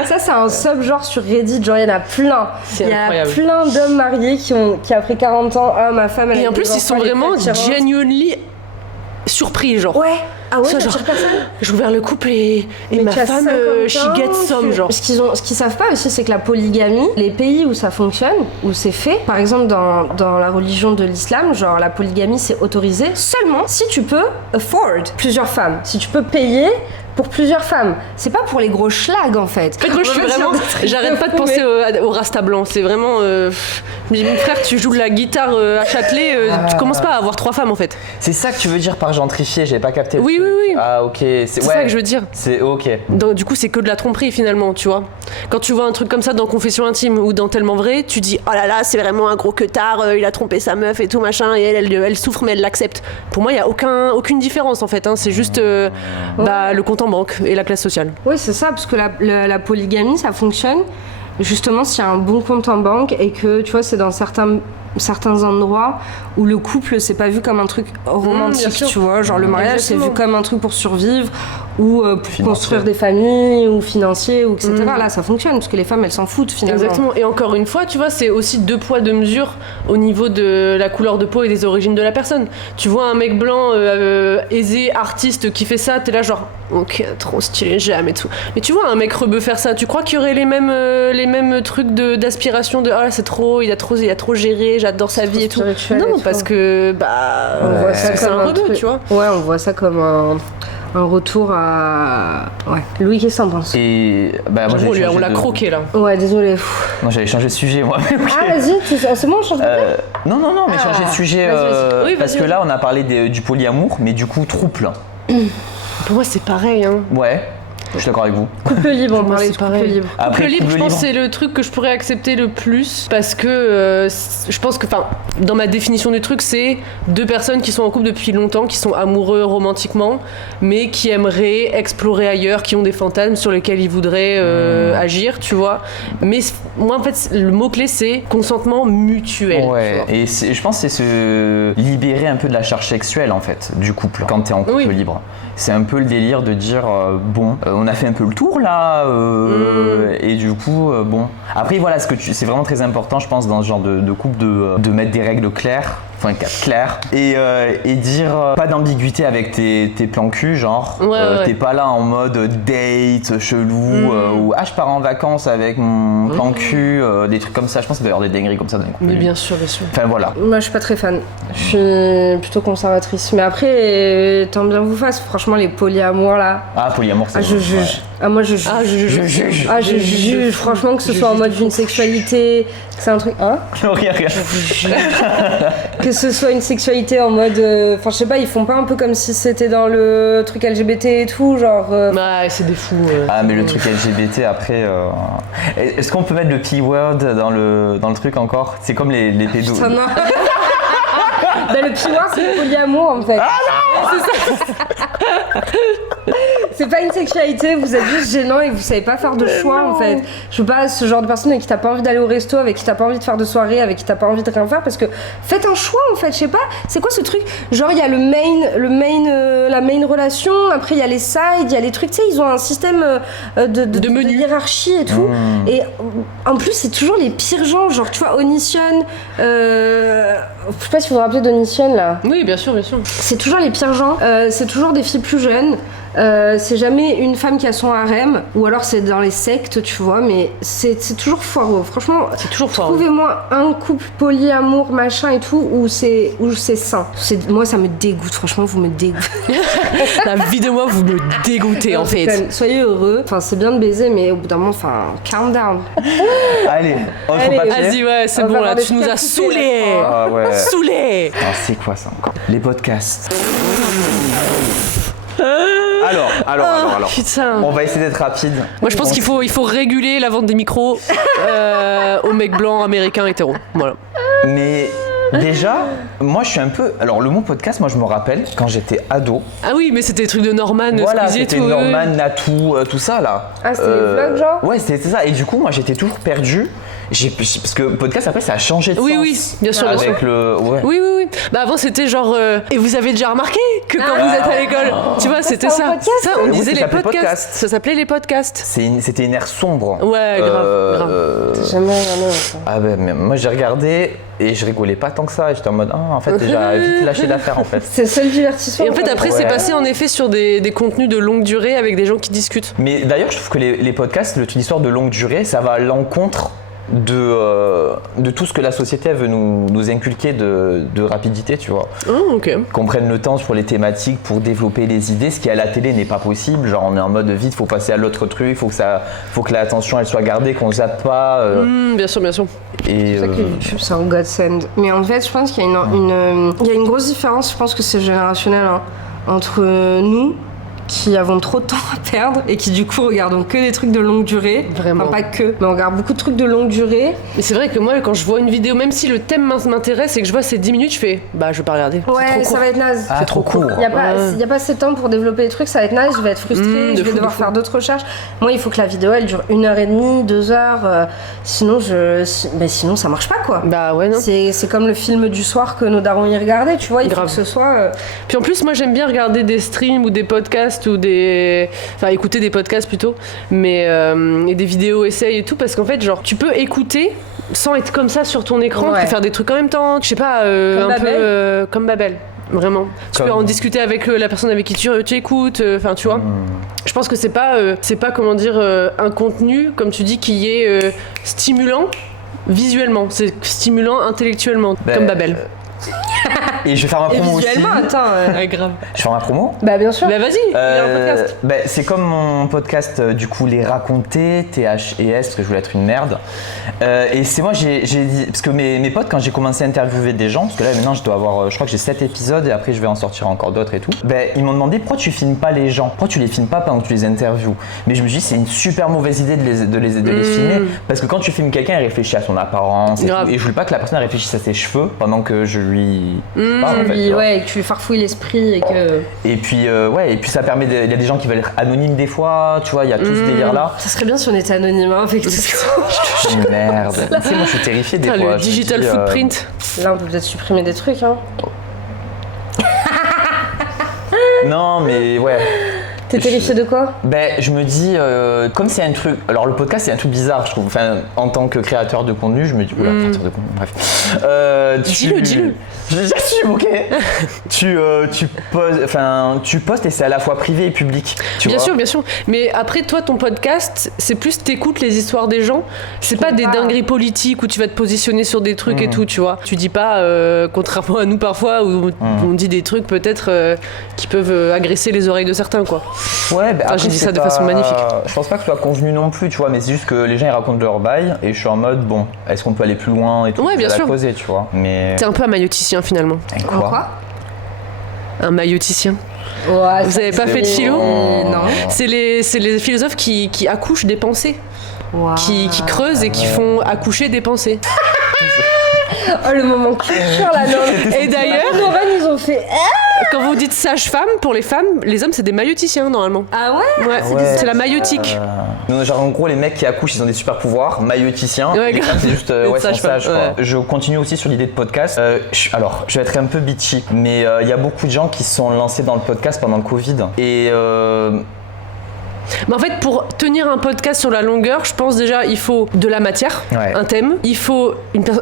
Ça, c'est un sub-genre sur Reddit, genre, il y en a plein. C'est Il y a incroyable. plein d'hommes mariés qui après 40 ans, ma femme, elle a Et en des plus, ils enfants, sont elle est vraiment très attirante. genuinely surpris, genre. Ouais. Ah ouais, Ça, t'as genre, toujours pas ça j'ai ouvert le couple et Mais ma tu as femme, 50 she ans, gets some, genre. Ce qu'ils savent pas aussi, c'est que la polygamie, les pays où ça fonctionne, où c'est fait, par exemple dans la religion de l'islam, genre la polygamie c'est autorisé seulement si tu peux afford plusieurs femmes, si tu peux payer pour plusieurs femmes. C'est pas pour les gros schlags en fait. En fait, moi, je suis vraiment. J'arrête pas de penser au Rasta blanc. C'est vraiment. Je me dis, mon frère, tu joues de la guitare à Châtelet, tu commences pas à avoir 3 femmes en fait. C'est ça que tu veux dire par gentrifier, j'ai pas capté. Oui. Ah ok, C'est ça que je veux dire. C'est ok. Donc, du coup, c'est que de la tromperie finalement, tu vois. Quand tu vois un truc comme ça dans Confession intime ou dans Tellement vrai, tu dis oh là là, c'est vraiment un gros queutard, il a trompé sa meuf et tout machin, et elle souffre mais elle l'accepte. Pour moi, il y a aucune différence en fait. Hein. C'est juste le compte en banque et la classe sociale. Oui, c'est ça, parce que la polygamie ça fonctionne justement s'il y a un bon compte en banque et que tu vois, c'est dans certains endroits où le couple c'est pas vu comme un truc romantique, tu vois, genre le mariage c'est vu comme un truc pour survivre ou pour construire des familles ou financier ou etc. Là ça fonctionne parce que les femmes elles s'en foutent finalement. Exactement, et encore une fois tu vois, c'est aussi 2 poids 2 mesures au niveau de la couleur de peau et des origines de la personne. Tu vois un mec blanc aisé, artiste qui fait ça, t'es là genre ok, trop stylé, j'aime et tout. Mais tu vois un mec rebeu faire ça, tu crois qu'il y aurait les mêmes trucs d'aspiration de ah là c'est trop, il a trop géré, j'adore sa vie et tout. Non, parce que on voit ça c'est comme un rebeu, tu vois. Ouais, on voit ça comme un retour à Louis, qu'est-ce que t'en penses? Et bah moi on l'a croqué là. Ouais, désolé. Non, j'avais changé de sujet moi. Ah vas-y, c'est bon, on change de Non, mais changer de sujet vas-y. Oui, parce que là on a parlé du polyamour, mais du coup trouble. Pour moi c'est pareil hein. Ouais. Je suis d'accord avec vous. Couple libre, on Moi, parlait de c'est couple pareil. libre. Après, Couple libre, couple je pense libre. que c'est le truc que je pourrais accepter le plus parce que je pense que, dans ma définition du truc, c'est 2 personnes qui sont en couple depuis longtemps, qui sont amoureux romantiquement, mais qui aimeraient explorer ailleurs, qui ont des fantasmes sur lesquels ils voudraient agir, tu vois. Mais moi, en fait, le mot-clé, c'est consentement mutuel. Ouais, et je pense que c'est se libérer un peu de la charge sexuelle en fait du couple quand t'es en couple libre. C'est un peu le délire de dire on a fait un peu le tour là et du coup bon. Après voilà, c'est vraiment très important je pense dans ce genre de couple de mettre des règles claires. Enfin, clair. Et dire pas d'ambiguïté avec tes plans cul, genre. T'es pas là en mode date, chelou, ou je pars en vacances avec mon plan cul, des trucs comme ça. Je pense qu'il doit y avoir des dingueries comme ça dans les couples. Mais bien sûr. Enfin voilà. Moi je suis pas très fan. Je suis plutôt conservatrice. Mais après, tant bien vous fasse, franchement, les polyamours là. Ah, polyamour, c'est je juge. Ouais. Ah, moi je juge. Je juge. Ah, je juge. Franchement, que ce soit en mode d'une sexualité, que c'est un truc. Hein? Rien. Que ce soit une sexualité en mode. Enfin, je sais pas, ils font pas un peu comme si c'était dans le truc LGBT et tout, genre. Ouais, c'est des fous. Ah, mais le truc LGBT après. Est-ce qu'on peut mettre le P-word dans le truc encore? C'est comme les pédos. Putain, non. Bah, le P-word, c'est le polyamour en fait. Ah non! C'est ça! C'est pas une sexualité, vous êtes juste gênant et vous savez pas faire de choix en fait. Je veux pas ce genre de personne avec qui t'as pas envie d'aller au resto, avec qui t'as pas envie de faire de soirée, avec qui t'as pas envie de rien faire parce que faites un choix en fait, je sais pas. C'est quoi ce truc? Genre il y a la main relation, après il y a les sides, il y a les trucs, tu sais, ils ont un système de menu, de hiérarchie et tout. Et en plus c'est toujours les pires gens, genre tu vois Onision, je sais pas si vous vous rappelez d'Onision là. Oui, bien sûr. C'est toujours les pires gens, c'est toujours des filles plus jeunes. C'est jamais une femme qui a son harem, ou alors c'est dans les sectes, tu vois, mais c'est toujours foireux. Franchement, c'est toujours foireux. Trouvez-moi un couple polyamour, machin et tout, où c'est sain. Moi, ça me dégoûte, franchement, vous me dégoûtez. La vie de moi, vous me dégoûtez en fait. Soyez heureux. Enfin, c'est bien de baiser, mais au bout d'un moment, calm down. Allez, autre papier. Vas-y, ouais, c'est bon là, tu nous as saoulés. Ah ouais. Saoulés. Alors, c'est quoi ça encore? Les podcasts. Alors. Putain. On va essayer d'être rapide. Moi je pense qu'il faut réguler la vente des micros aux mecs blancs américains hétéros. Voilà. Mais Déjà, moi je suis un peu. Alors le mot podcast, moi je me rappelle quand j'étais ado. Ah oui, mais c'était des trucs de Norman, Voilà, Squeezie et c'était tout. Norman, Natou, tout ça là. Ah, c'était les vlogs, genre? Ouais, c'était ça. Et du coup, moi j'étais toujours perdu. Parce que podcast après ça a changé de Oui, sens. oui, bien sûr, bien sûr. Avec le. Ouais. Oui. Bah avant c'était genre et vous avez déjà remarqué que quand vous êtes à l'école, tu vois, c'était c'était un ça. podcast, Ça, on Oui, disait ça les s'appelait podcasts. podcast. Ça s'appelait les podcasts. C'était une ère sombre. Ouais, grave. J'ai jamais regardé ça. Ah ben, mais moi j'ai regardé et je rigolais pas tant que ça. J'étais en mode en fait déjà vite lâché l'affaire en fait. C'est le seul divertissement. Et en fait après c'est passé en effet sur des contenus de longue durée avec des gens qui discutent. Mais d'ailleurs je trouve que les podcasts, une histoire de longue durée, ça va à l'encontre de tout ce que la société veut nous inculquer de rapidité, tu vois. Oh, ok. Qu'on prenne le temps pour les thématiques, pour développer les idées, ce qui à la télé n'est pas possible. Genre on est en mode vite, faut passer à l'autre truc, faut que l'attention elle soit gardée, qu'on zappe pas. Bien sûr, bien sûr. Et, C'est ça que YouTube, c'est un godsend. Mais en fait, je pense qu'il y a il y a une grosse différence, je pense que c'est générationnel, hein, entre nous, qui avons trop de temps à perdre et qui du coup regardons que des trucs de longue durée. Vraiment. Enfin, pas que, mais on regarde beaucoup de trucs de longue durée. Mais c'est vrai que moi quand je vois une vidéo, même si le thème m'intéresse et que je vois c'est 10 minutes, je fais bah je vais pas regarder. C'est Ouais, trop ça court. va être naze. Ah, trop court. Il n'y a pas assez de temps pour développer les trucs, ça va être naze, je vais être frustrée, De je vais fou, devoir de fou. faire d'autres recherches. Moi, il faut que la vidéo elle dure 1h30, 2h, sinon ça marche pas quoi. Bah ouais non. C'est comme le film du soir que nos darons y regardaient, tu vois, il Grave. faut que ce soit. Puis en plus, moi j'aime bien regarder des streams ou des podcasts ou enfin écouter des podcasts plutôt, mais et des vidéos essais et tout, parce qu'en fait, genre, tu peux écouter sans être comme ça sur ton écran, tu Ouais. peux faire des trucs en même temps, je sais pas, Comme un peu Babel. comme Babel. Vraiment. Tu peux en discuter avec la personne avec qui tu écoutes, enfin tu vois. Je pense que c'est pas comment dire un contenu, comme tu dis, qui est stimulant visuellement, c'est stimulant intellectuellement, comme Babel. Et je vais faire ma Et promo aussi. visuellement, attends. grave. Je vais faire ma promo. Bah bien sûr. Bah vas-y, il y a un podcast. C'est comme mon podcast du coup Les Raconter, TH et S, parce que je voulais être une merde. Et c'est moi j'ai dit, parce que mes potes, quand j'ai commencé à interviewer des gens, parce que là maintenant je dois avoir, je crois que j'ai 7 épisodes et après je vais en sortir encore d'autres et tout, ils m'ont demandé pourquoi tu filmes pas les gens, pourquoi tu les filmes pas pendant que tu les interviews. Mais je me suis dit c'est une super mauvaise idée de les filmer, parce que quand tu filmes quelqu'un, il réfléchit à son apparence et tout, et je voulais pas que la personne réfléchisse à ses cheveux pendant que je lui parle en fait. Tu vois. Ouais, et que tu lui farfouilles l'esprit et que. Et puis et puis ça permet il y a des gens qui veulent être anonymes des fois, tu vois, il y a tout ce délire là. Ça serait bien si on était anonyme hein, avec tout ça. Merde. Tu sais, moi je suis terrifié des Putain, fois. le je me digital dis, footprint. Là, on peut peut-être supprimer des trucs. Hein. Non mais ouais. T'es terrifié de quoi? Je me dis, comme c'est un truc. Alors le podcast c'est un truc bizarre, je trouve. Enfin, en tant que créateur de contenu, je me dis, oula, créateur de contenu, bref. Dis-le. J'assume, ok. tu postes et c'est à la fois privé et public. Bien sûr. Mais après, toi, ton podcast, c'est plus t'écoutes les histoires des gens. C'est pas des dingueries politiques où tu vas te positionner sur des trucs et tout, tu vois. Tu dis pas, contrairement à nous parfois, où on dit des trucs peut-être qui peuvent agresser les oreilles de certains, quoi. Ouais, Enfin, j'ai dit ça de façon magnifique. Je pense pas que ce soit convenu non plus, tu vois, mais c'est juste que les gens ils racontent leur bail et je suis en mode, bon, est-ce qu'on peut aller plus loin et tout. Ouais, bien c'est sûr. à causer, tu vois. Mais. T'es un peu un mailloticien finalement. Quoi Un mailloticien. Ouais, Vous avez pas fait de philo? Non. C'est les philosophes qui accouchent des pensées. Wow. Qui creusent et qui font accoucher des pensées. Oh, le moment culture là, non. Et d'ailleurs, Noran, ils ont fait. quand vous dites sage-femme, pour les femmes, les hommes c'est des mailloticiens normalement. Ah ouais? Ouais, Ouais. c'est la maillotique. Genre en gros les mecs qui accouchent ils ont des super pouvoirs, mailloticiens, Ouais, et les grave. femmes c'est juste Des sont sages-femmes, sages quoi. ouais. Je continue aussi sur l'idée de podcast. Alors je vais être un peu bitchy, mais il y a beaucoup de gens qui se sont lancés dans le podcast pendant le Covid et Mais en fait, pour tenir un podcast sur la longueur, je pense déjà il faut de la matière, Ouais. un thème. Il faut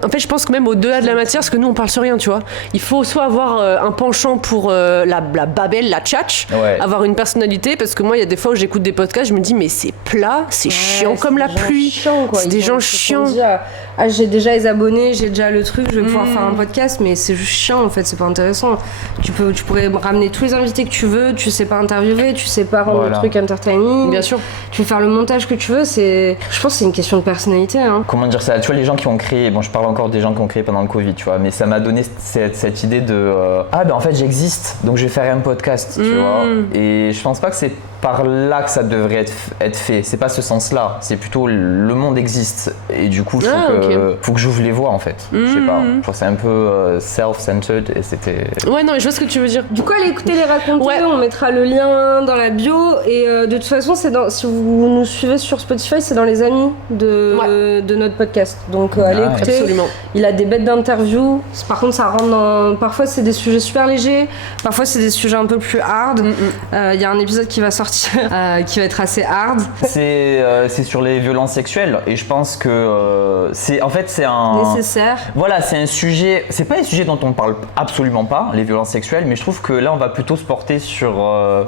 en fait, je pense que même au-delà de la matière, parce que nous on parle sur rien, tu vois. Il faut soit avoir un penchant pour la babel, la tchatch, Ouais. avoir une personnalité, parce que moi il y a des fois où j'écoute des podcasts, je me dis mais c'est plat, c'est chiant comme la pluie. C'est des gens chiants. J'ai déjà les abonnés, j'ai déjà le truc, je vais pouvoir faire un podcast, mais c'est juste chiant en fait, c'est pas intéressant. Tu pourrais ramener tous les invités que tu veux, tu sais pas interviewer, tu sais pas rendre Voilà. le truc entertaining. Bien sûr. Tu veux faire le montage que tu veux, je pense que c'est une question de personnalité. Hein. comment dire ça, tu vois les gens qui ont créé, bon je parle encore des gens qui ont créé pendant le Covid, tu vois, mais ça m'a donné cette idée de en fait j'existe, donc je vais faire un podcast, tu vois. Et je pense pas que c'est par là que ça devrait être fait, c'est pas ce sens-là, c'est plutôt le monde existe et du coup je trouve que faut que j'ouvre les voies en fait. Je sais pas, je trouve que c'est un peu self-centered et c'était... Ouais, non, mais je vois ce que tu veux dire. Du coup, allez écouter les raconter, Ouais. on mettra le lien dans la bio. Et de toute façon, si vous nous suivez sur Spotify, c'est dans les amis de notre podcast. Donc allez écouter. Absolument. Il a des bêtes d'interviews. Par contre, ça rentre dans... Parfois, c'est des sujets super légers. Parfois, c'est des sujets un peu plus hard. Il y a un épisode qui va sortir qui va être assez hard. C'est sur les violences sexuelles et je pense que c'est un... Nécessaire. Voilà, c'est un sujet, c'est pas un sujet dont on parle absolument pas, les violences sexuelles, mais je trouve que là on va plutôt se porter sur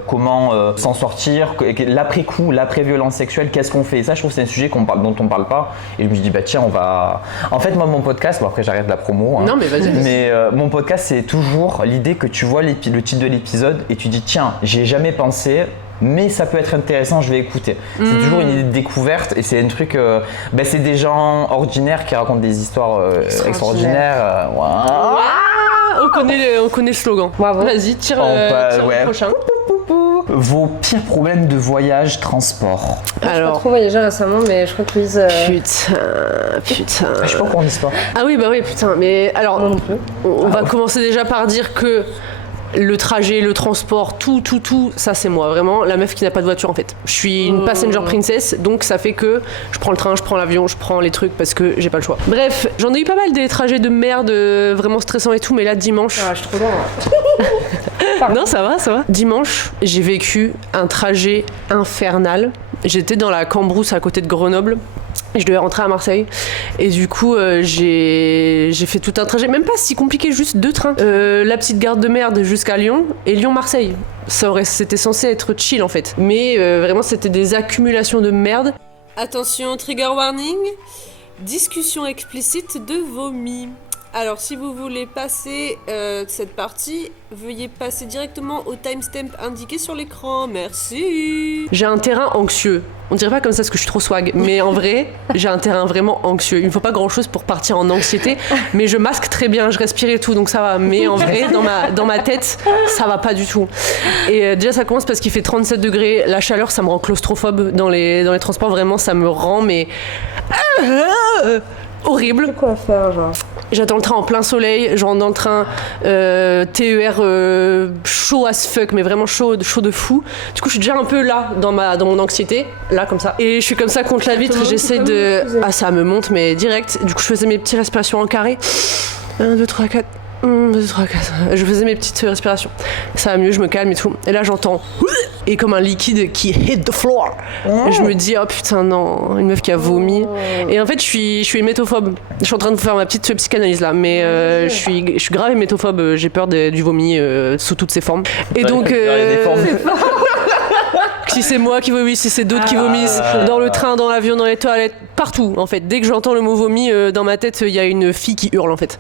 comment s'en sortir, l'après-coup, l'après-violence sexuelle, qu'est-ce qu'on fait. Et ça, je trouve que c'est un sujet dont on parle pas. Et je me suis dit, bah tiens, on va... En fait, moi, mon podcast, bon après j'arrête la promo. Hein, non, mais vas-y. Mais mon podcast, c'est toujours l'idée que tu vois le titre de l'épisode et tu dis, tiens, j'y ai jamais pensé. Mais ça peut être intéressant, je vais écouter. C'est toujours une idée de découverte et c'est un truc. C'est des gens ordinaires qui racontent des histoires extraordinaires. On connaît le slogan. Bravo. Vas-y, tire le prochain. Vos pires problèmes de voyage, transport. Je n'ai pas Alors, trop voyagé récemment, mais je crois que Louise... putain. Je sais pas encore l'histoire. Ah oui, bah oui, putain. Mais alors, Moi non plus. on va commencer déjà par dire que le trajet, le transport, tout, ça c'est moi, vraiment, la meuf qui n'a pas de voiture en fait. Je suis une passenger princess, donc ça fait que je prends le train, je prends l'avion, je prends les trucs parce que j'ai pas le choix. Bref, j'en ai eu pas mal des trajets de merde vraiment stressants et tout, mais là dimanche... Ah, je suis trop loin. Non, ça va. Dimanche, j'ai vécu un trajet infernal. J'étais dans la Cambrousse à côté de Grenoble. Je devais rentrer à Marseille et du coup j'ai fait tout un trajet, même pas si compliqué, juste 2 trains. La petite gare de merde jusqu'à Lyon et Lyon-Marseille. C'était censé être chill en fait. Mais vraiment c'était des accumulations de merde. Attention, trigger warning, discussion explicite de vomi. Alors si vous voulez passer cette partie, veuillez passer directement au timestamp indiqué sur l'écran, merci. J'ai un terrain anxieux. On dirait pas comme ça parce que je suis trop swag, mais en vrai, j'ai un terrain vraiment anxieux. Il me faut pas grand chose pour partir en anxiété, mais je masque très bien, je respire et tout, donc ça va. Mais en vrai, dans ma tête, ça va pas du tout. Et déjà, ça commence parce qu'il fait 37 degrés. La chaleur, ça me rend claustrophobe dans les transports. Vraiment, ça me rend, mais... horrible. Quoi faire, genre? J'attends le train en plein soleil, je rentre dans le train TER chaud as fuck, mais vraiment chaud de fou. Du coup, je suis déjà un peu là dans mon anxiété, là comme ça. Et je suis comme ça contre la vitre, j'essaie de... Ah, ça me monte, mais direct. Du coup, je faisais mes petites respirations en carré. 1, 2, 3, 4. 1, 2, 3, 4. Je faisais mes petites respirations. Ça va mieux, je me calme et tout. Et là, j'entends... Et comme un liquide qui hit the floor. Et je me dis, oh putain, non, une meuf qui a vomi. Et en fait, je suis hémétophobe. Je suis en train de faire ma petite psychanalyse là, mais je suis grave hémétophobe. J'ai peur du vomi sous toutes ses formes. Et donc. Si c'est moi qui vomis, si c'est d'autres qui vomissent, dans le train, dans l'avion, dans les toilettes, partout en fait. Dès que j'entends le mot vomi, dans ma tête, il y a une fille qui hurle en fait.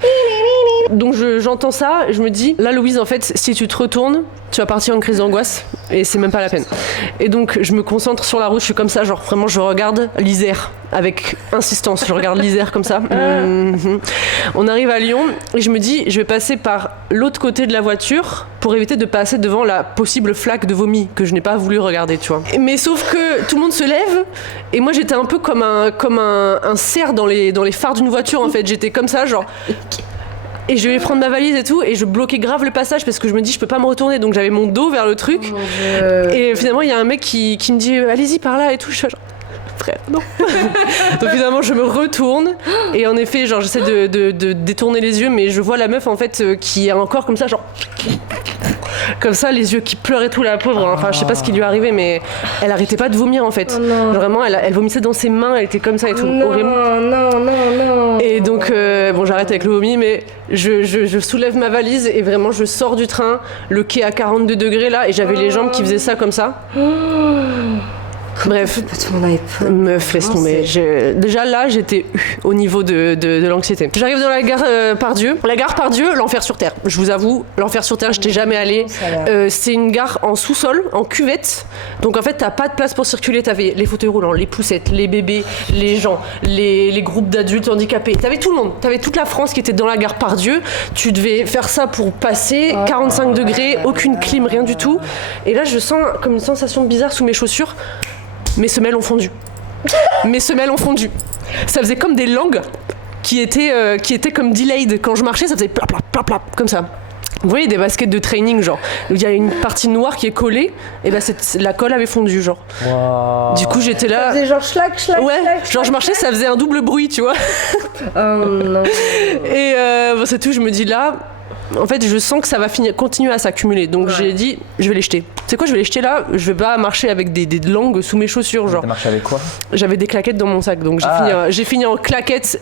Donc j'entends ça, je me dis, là Louise, en fait, si tu te retournes, tu vas partir en crise d'angoisse et c'est même pas la peine. Et donc je me concentre sur la route, je suis comme ça, genre vraiment je regarde l'Isère avec insistance, je regarde l'Isère comme ça. On arrive à Lyon et je me dis, je vais passer par l'autre côté de la voiture pour éviter de passer devant la possible flaque de vomi que je n'ai pas voulu regarder, tu vois. Mais sauf que tout le monde se lève et moi j'étais un peu comme un cerf dans les phares d'une voiture en fait, j'étais comme ça genre... Et je vais prendre ma valise et tout, et je bloquais grave le passage parce que je me dis je peux pas me retourner, donc j'avais mon dos vers le truc. Et finalement il y a un mec qui me dit allez-y par là et tout, je suis genre frère non. Donc finalement je me retourne et en effet genre j'essaie de détourner les yeux, mais je vois la meuf en fait qui est encore comme ça genre comme ça, les yeux qui pleurent et tout, la pauvre. Enfin, je sais pas ce qui lui est arrivé, mais elle arrêtait pas de vomir en fait. Genre, vraiment, elle vomissait dans ses mains, elle était comme ça et tout. Horrible. Non. Et donc, bon, j'arrête avec le vomi, mais je soulève ma valise et vraiment, je sors du train, le quai à 42 degrés là, et j'avais les jambes qui faisaient ça comme ça. Bref, meuf, laisse tomber. Déjà là, j'étais au niveau de l'anxiété. J'arrive dans la gare Pardieu. La gare Pardieu, l'enfer sur terre. Je vous avoue, l'enfer sur terre, j'étais jamais allée. C'est une gare en sous-sol, en cuvette. Donc en fait, t'as pas de place pour circuler. T'avais les fauteuils roulants, les poussettes, les bébés, les gens, les groupes d'adultes handicapés. T'avais tout le monde. T'avais toute la France qui était dans la gare Pardieu. Tu devais faire ça pour passer 45 degrés, aucune clim, rien du tout. Et là, je sens comme une sensation bizarre sous mes chaussures. Mes semelles ont fondu. Ça faisait comme des langues qui était comme delayed. Quand je marchais, ça faisait plap, plap, plap, plap, comme ça. Vous voyez des baskets de training, genre, où il y a une partie noire qui est collée, et ben la colle avait fondu, genre. Wow. Du coup, j'étais là. Ça faisait genre schlac, schlac, Ouais, schlac, genre je marchais, ça faisait un double bruit, tu vois. Oh non. Et bon, c'est tout, je me dis là, en fait, je sens que ça va continuer à s'accumuler. Donc j'ai dit, je vais les jeter. C'est quoi, je vais les jeter là, je vais pas marcher avec des langues sous mes chaussures, genre. T'as marché avec quoi? J'avais des claquettes dans mon sac, donc j'ai fini en claquettes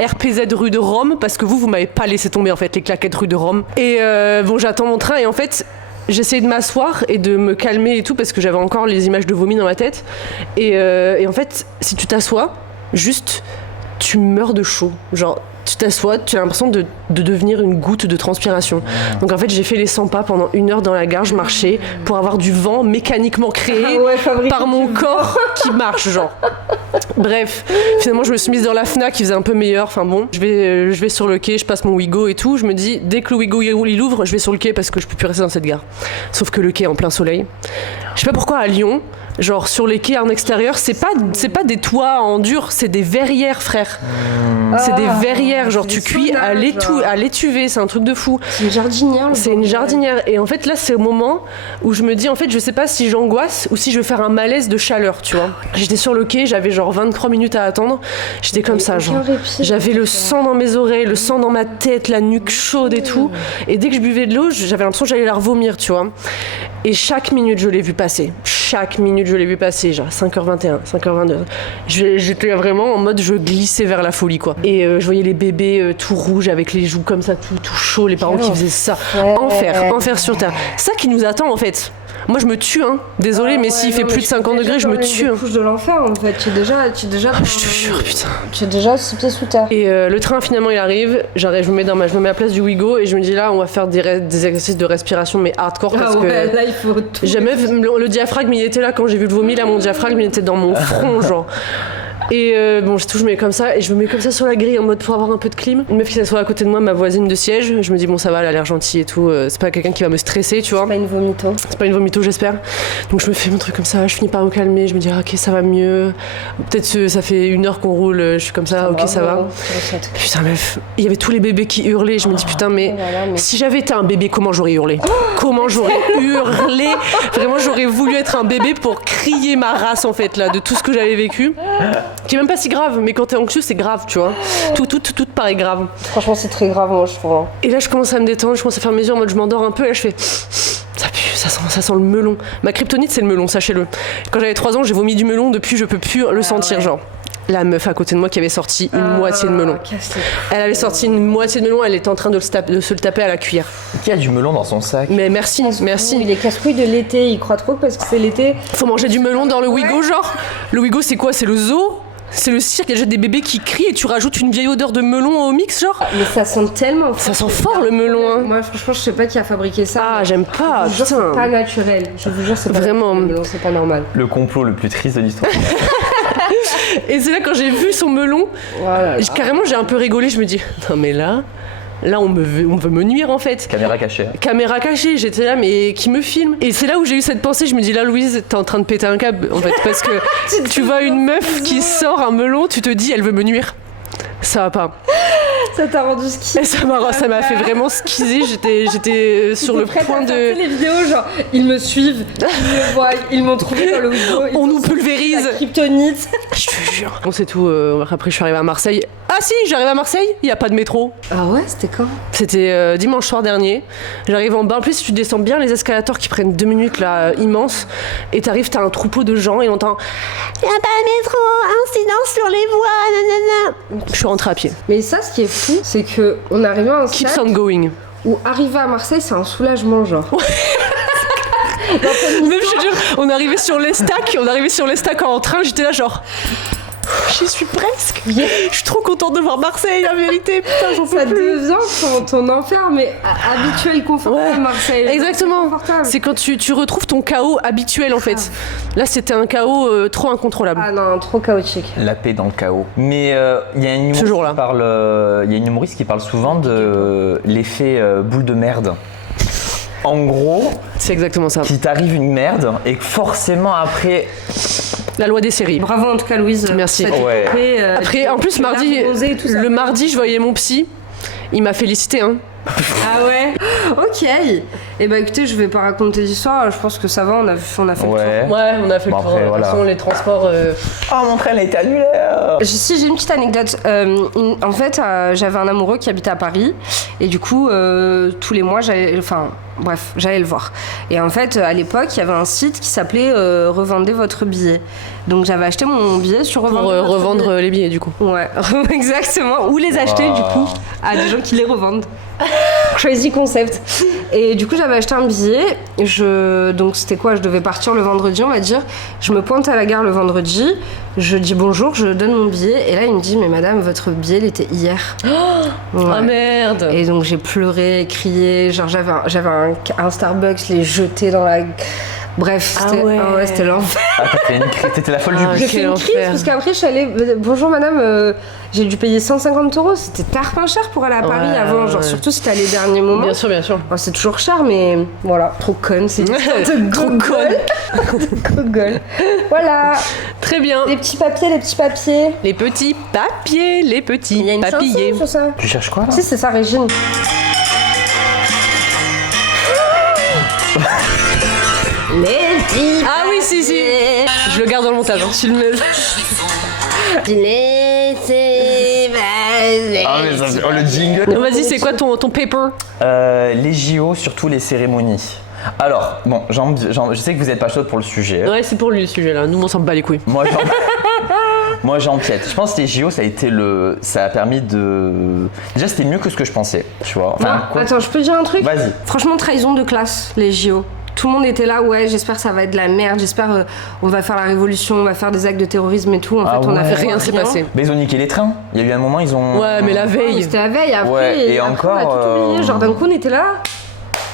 RPZ rue de Rome, parce que vous m'avez pas laissé tomber en fait, les claquettes rue de Rome. Et bon, j'attends mon train, et en fait, j'essayais de m'asseoir et de me calmer et tout, parce que j'avais encore les images de vomi dans ma tête. Et en fait, si tu t'assois, juste, tu meurs de chaud. Genre, tu t'assois, tu as l'impression de devenir une goutte de transpiration. Donc en fait, j'ai fait les 100 pas pendant 1 heure dans la gare, je marchais pour avoir du vent mécaniquement créé par mon corps qui marche, genre. Bref, finalement, je me suis mise dans la Fnac, il faisait un peu meilleur. Enfin bon, je vais sur le quai, je passe mon Ouigo et tout. Je me dis, dès que le Ouigo il ouvre, je vais sur le quai parce que je peux plus rester dans cette gare. Sauf que le quai est en plein soleil. Je sais pas pourquoi à Lyon, genre sur les quais en extérieur, c'est pas des toits en dur, c'est des verrières, frère. C'est des verrières, genre tu cuis à l'étuvée, c'est un truc de fou. C'est une jardinière. C'est une jardinière. Et en fait là c'est au moment où je me dis en fait je sais pas si j'angoisse ou si je vais faire un malaise de chaleur, tu vois. J'étais sur le quai, j'avais genre 23 minutes à attendre. J'étais comme ça, genre. J'avais le sang dans mes oreilles, le sang dans ma tête, la nuque chaude et tout. Et dès que je buvais de l'eau, j'avais l'impression que j'allais la revomir, tu vois. Et chaque minute je l'ai vu passer. Chaque minute je l'ai vu passer, genre 5h21, 5h22. J'étais vraiment en mode je glissais vers la folie, quoi. Et je voyais les bébés tout rouges avec les joues comme ça, tout chaud, les parents qui faisaient ça. Enfer sur terre. Ça qui nous attend en fait. Moi je me tue, hein. Désolée, mais s'il fait plus de 50 degrés, je me tue. C'est couche de l'enfer en fait. Tu es déjà. Je te jure, putain. Tu es déjà 6 pieds sous terre. Et le train finalement il arrive, je me mets à la place du Ouigo et je me dis là on va faire des exercices de respiration mais hardcore parce que là il faut tout. Jamais le diaphragme il était là quand j'ai vu le vomi, là mon diaphragme il était dans mon front genre. Et bon, je me mets comme ça et je me mets comme ça sur la grille en mode pour avoir un peu de clim. Une meuf qui s'assoit à côté de moi, ma voisine de siège, je me dis bon ça va, elle a l'air gentille et tout, c'est pas quelqu'un qui va me stresser, tu vois. C'est pas une vomito. C'est pas une vomito, j'espère. Donc je me fais mon truc comme ça, je finis par me calmer, je me dis ok ça va mieux. Peut-être ça fait 1 heure qu'on roule, je suis comme ça, ok ça va. Putain meuf, il y avait tous les bébés qui hurlaient, je me dis putain mais si j'avais été un bébé, comment j'aurais hurlé? Comment j'aurais hurlé? Vraiment j'aurais voulu être un bébé pour crier ma race en fait là, de tout ce que j'avais vécu. Qui est même pas si grave, mais quand t'es anxieux, c'est grave, tu vois. Tout paraît grave. Franchement, c'est très grave, moi, je trouve. Et là, je commence à me détendre, je commence à faire mes yeux en mode je m'endors un peu, et là, je fais. Ça pue, ça sent le melon. Ma kryptonite, c'est le melon, sachez-le. Quand j'avais 3 ans, j'ai vomi du melon, depuis, je peux plus le sentir, genre. La meuf à côté de moi qui avait sorti une moitié de melon. Elle avait sorti une moitié de melon, elle était en train de se le taper à la cuillère. Qui a du melon dans son sac? Mais merci. Il est casse-couille de l'été, il croit trop parce que c'est l'été. Faut manger du melon dans le Ouigo, genre. Le Ouigo, c'est quoi? C'est le zoo? C'est le cirque, il y a des bébés qui crient et tu rajoutes une vieille odeur de melon au mix, genre. Mais ça sent tellement fort. Ça sent fort le melon, hein. Moi, franchement, je sais pas qui a fabriqué ça. Ah, j'aime pas, putain. C'est pas naturel. Je vous jure, c'est pas vraiment. Le melon, c'est pas normal. Le complot le plus triste de l'histoire. Et c'est là quand j'ai vu son melon, carrément j'ai un peu rigolé, je me dis non mais là on veut me nuire en fait. Caméra cachée, j'étais là mais qui me filme? Et c'est là où j'ai eu cette pensée, je me dis là Louise t'es en train de péter un câble en fait parce que tu vois une meuf qui sort un melon, tu te dis elle veut me nuire. Ça va pas. Ça t'a rendu ski. Ça m'a fait vraiment skizer. J'étais sur le point de. Les vidéos, genre, ils me suivent, ils me voient, ils m'ont trouvé dans le Ouigo. On nous pulvérise. La kryptonite. Je te jure. Bon, c'est tout. Après, je suis arrivée à Marseille. Ah si, j'arrive à Marseille, il n'y a pas de métro. Ah ouais, c'était quand? C'était dimanche soir dernier. J'arrive en bas. En plus, tu descends bien les escalators qui prennent 2 minutes là, immenses. Et t'arrives, t'as un troupeau de gens et on entend il n'y a pas de métro, incident sur les voies, nanana. Je suis rentrée à pied. Mais ça, ce qui est fou, c'est que on arrivait à un Keeps stade on going. où arriver à Marseille, c'est un soulagement, genre. Même je te jure, on arrivait sur l'Estac en train, j'étais là genre. J'y suis presque. Je suis trop contente de voir Marseille, la vérité. Putain, j'en peux ça plus. devient ton enfer, mais habituel, confortable, ouais. Marseille. Exactement. C'est quand tu retrouves ton chaos habituel, en fait. Là, c'était un chaos trop incontrôlable. Ah non, trop chaotique. La paix dans le chaos. Mais il y a une humoriste qui parle souvent de l'effet boule de merde. En gros, C'est exactement ça. qu'il t'arrive une merde et que forcément après. La loi des séries. Bravo en tout cas Louise. Merci. Ça a été Ouais. coupé, Après, en plus, le mardi, je voyais mon psy. Il m'a félicité, hein. Ah ouais. Ok. Et bah écoutez, je vais pas raconter l'histoire. Je pense que ça va. On a fait le tour. Ouais. Ouais, on a fait Bon, le tour. après, De toute voilà. façon, les transports. Oh, mon train a été annulé. Si, j'ai une petite anecdote. En fait, j'avais un amoureux qui habitait à Paris et du coup, tous les mois, j'allais le voir. Et en fait, à l'époque, il y avait un site qui s'appelait Revendez votre billet. Donc j'avais acheté mon billet sur Pour Revendez votre revendre billet. les billets, du coup. Ouais, exactement. Ou les acheter du coup à des gens qui les revendent. Crazy concept. Et du coup, j'avais acheté un billet. Donc c'était quoi? Je devais partir le vendredi, on va dire. Je me pointe à la gare le vendredi. Je dis bonjour, je donne mon billet. Et là, il me dit, mais madame, votre billet, il était hier. Ouais. Ah merde. Et donc j'ai pleuré, crié. Genre j'avais un Starbucks, les jeté dans la. Bref, c'était l'enfer. Ah, t'as fait une crise, t'étais la folle du Ah, bus. J'ai fait une crise enfer. parce qu'après je suis allée. Bonjour madame, j'ai dû payer 150 €. C'était tarpin cher pour aller à Paris Ouais, avant, genre ouais. surtout si t'as les derniers moments. Bien sûr, bien sûr. Bon, c'est toujours cher, mais voilà, trop conne, c'est une histoire de Trop gogol. Gogol. Voilà, Très bien. les petits papiers. Les petits papiers, les petits Il y a une papillés. chanson sur ça. Tu cherches quoi là? Si, c'est ça, Régine. Les petits Ah oui, si. Je le garde dans le montage. Hein. Tu le mets. Ah, mais ça, oh, le jingle. Vas-y, c'est quoi ton paper? Les JO, surtout les cérémonies. Alors, bon, je sais que vous n'êtes pas chaude pour le sujet. Ouais, c'est pour lui le sujet là. Nous, on s'en bat les couilles. Moi, j'empiète. Je pense que les JO, ça a permis de. Déjà, c'était mieux que ce que je pensais, tu vois. Enfin, quoi. Attends, je peux dire un truc? Vas-y. Franchement, trahison de classe, les JO. Tout le monde était là, ouais, j'espère que ça va être de la merde, j'espère on va faire la révolution, on va faire des actes de terrorisme et tout. En fait, on a ouais. fait Rien s'est passé. Mais ils ont niqué les trains. Il y a eu un moment, ils ont. Ouais, mais la Ouais, veille. c'était la veille, après, Ouais, et après, encore, on a tout oublié. Genre d'un coup, on était là.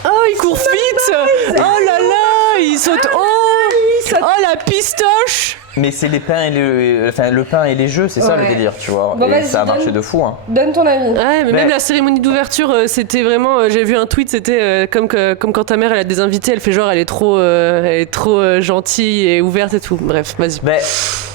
Oh, il court vite. Oh là là, il saute. Oh, la pistoche. Mais c'est les pains et le pain et les jeux, c'est ça le Ouais. délire, tu vois. Bon, et vas-y, ça a marché donne. de fou, hein. Donne ton avis. Ouais, mais Mais- même la cérémonie d'ouverture, c'était vraiment. J'ai vu un tweet, c'était comme quand ta mère elle a des invités, elle fait genre elle est trop gentille et ouverte et tout. Bref, vas-y. Mais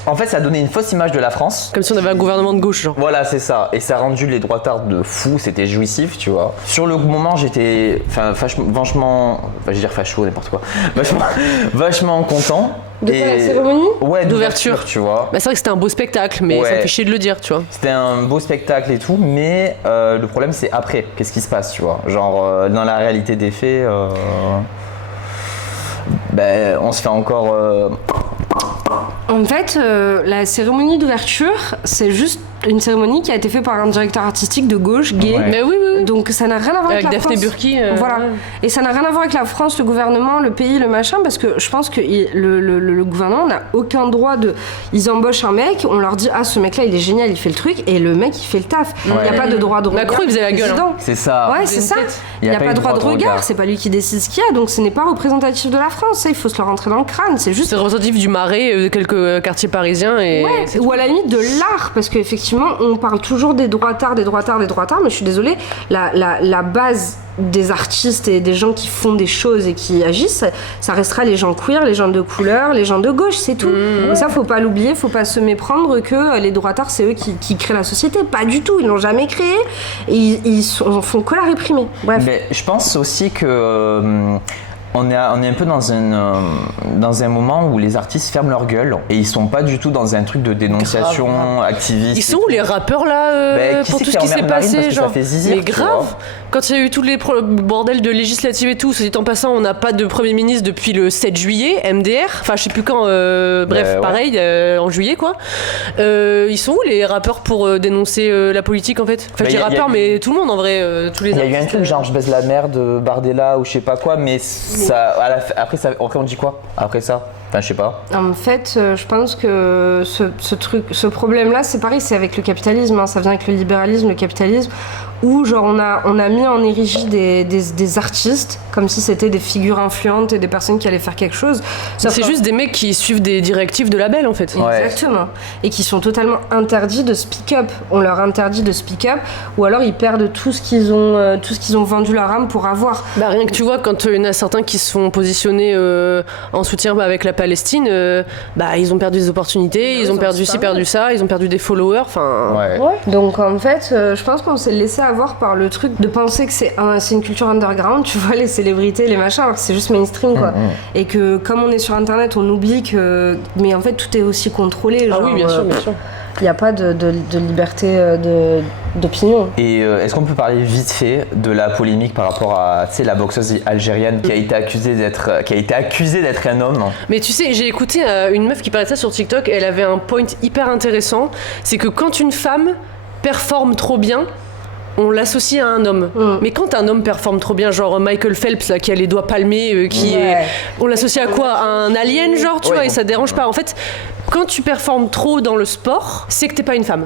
en fait, ça a donné une fausse image de la France. Comme si on avait un gouvernement de gauche, genre. Voilà, c'est ça. Et ça a rendu les droitards de fou, c'était jouissif, tu vois. Sur le moment, j'étais vachement. Je vais dire facho, n'importe quoi. Vachement content. De quoi, la cérémonie? Ouais, D'ouverture. tu vois. Bah, c'est vrai que c'était un beau spectacle, mais Ouais. ça me fait chier de le dire, tu vois. C'était un beau spectacle et tout, mais le problème c'est après, qu'est-ce qui se passe, tu vois. Genre, dans la réalité des faits, on se fait encore. En fait, la cérémonie d'ouverture, c'est juste une cérémonie qui a été faite par un directeur artistique de gauche, gay. Ouais. Mais oui. Donc ça n'a rien à voir avec, Avec la Daphné France. Burki. Voilà. Ouais. Et ça n'a rien à voir avec la France, le gouvernement, le pays, le machin, parce que je pense que le gouvernement n'a aucun droit de. Ils embauchent un mec, on leur dit ah ce mec-là il est génial, il fait le truc, et le mec il fait le taf. Il n'y a Ouais. pas de droit de regard. Macron, il faisait la du gueule, président. C'est ça. Ouais, c'est ça. Il n'y a pas de droit de regard, c'est pas lui qui décide ce qu'il y a, donc ce n'est pas représentatif de la France, ça, il faut se le rentrer dans le crâne, c'est juste. C'est représentatif du Marais, de quelques quartiers parisiens et. Ouais, ou à la limite de l'art, parce qu'effectivement, on parle toujours des droitards, mais je suis désolée, la base des artistes et des gens qui font des choses et qui agissent, ça restera les gens queer, les gens de couleur, les gens de gauche, c'est tout. Et ça, faut pas l'oublier, faut pas se méprendre que les droitards, c'est eux qui créent la société. Pas du tout, ils l'ont jamais créé, et ils font que la réprimer. Bref. Mais je pense aussi que on est un peu dans un moment où les artistes ferment leur gueule et ils sont pas du tout dans un truc de dénonciation activiste. Ils sont où les rappeurs là Ben, qui pour c'est tout qui ce qui s'est emmerde Marine passé parce que ça genre fait zizir, mais tu grave vois. quand il y a eu tous les bordels de législatives et tout, c'est en passant on n'a pas de premier ministre depuis le 7 juillet MDR, enfin je sais plus quand bref ouais. pareil en juillet quoi. Ils sont où les rappeurs pour dénoncer la politique en fait, enfin Ben, je dis y a- rappeurs mais tout le monde en vrai tous les Il y a eu un artistes, truc genre je baise la merde, Bardella ou je sais pas quoi, mais ça, après on dit quoi après ça? Enfin je sais pas. En fait, je pense que ce problème-là, c'est pareil, c'est avec le capitalisme, hein, ça vient avec le libéralisme, le capitalisme. où genre on a mis en érigie des artistes comme si c'était des figures influentes et des personnes qui allaient faire quelque chose. C'est juste des mecs qui suivent des directives de label en fait. Exactement. Et qui sont totalement interdits de speak up. On leur interdit de speak up ou alors ils perdent tout ce qu'ils ont vendu leur âme pour avoir. Bah rien que tu vois quand il y en a certains qui se font positionner en soutien avec la Palestine, bah ils ont perdu des opportunités, ils ont perdu ci, perdu ça, ils ont perdu des followers, enfin... Ouais. Donc en fait, je pense qu'on s'est laissé avoir par le truc de penser que c'est une culture underground, tu vois, les célébrités, les machins, alors que c'est juste mainstream, quoi. Et que comme on est sur Internet, on oublie que... Mais en fait, tout est aussi contrôlé. Genre, oui, bien sûr. Il n'y a pas de liberté d'opinion. Et est-ce qu'on peut parler vite fait de la polémique par rapport à la boxeuse algérienne qui a été accusée d'être un homme? Mais tu sais, j'ai écouté une meuf qui parlait de ça sur TikTok, elle avait un point hyper intéressant, c'est que quand une femme performe trop bien, on l'associe à un homme. Mais quand un homme performe trop bien, genre Michael Phelps là, qui a les doigts palmés, on l'associe à quoi? À un alien, genre, tu vois, et ça dérange pas. En fait, quand tu performes trop dans le sport, c'est que t'es pas une femme.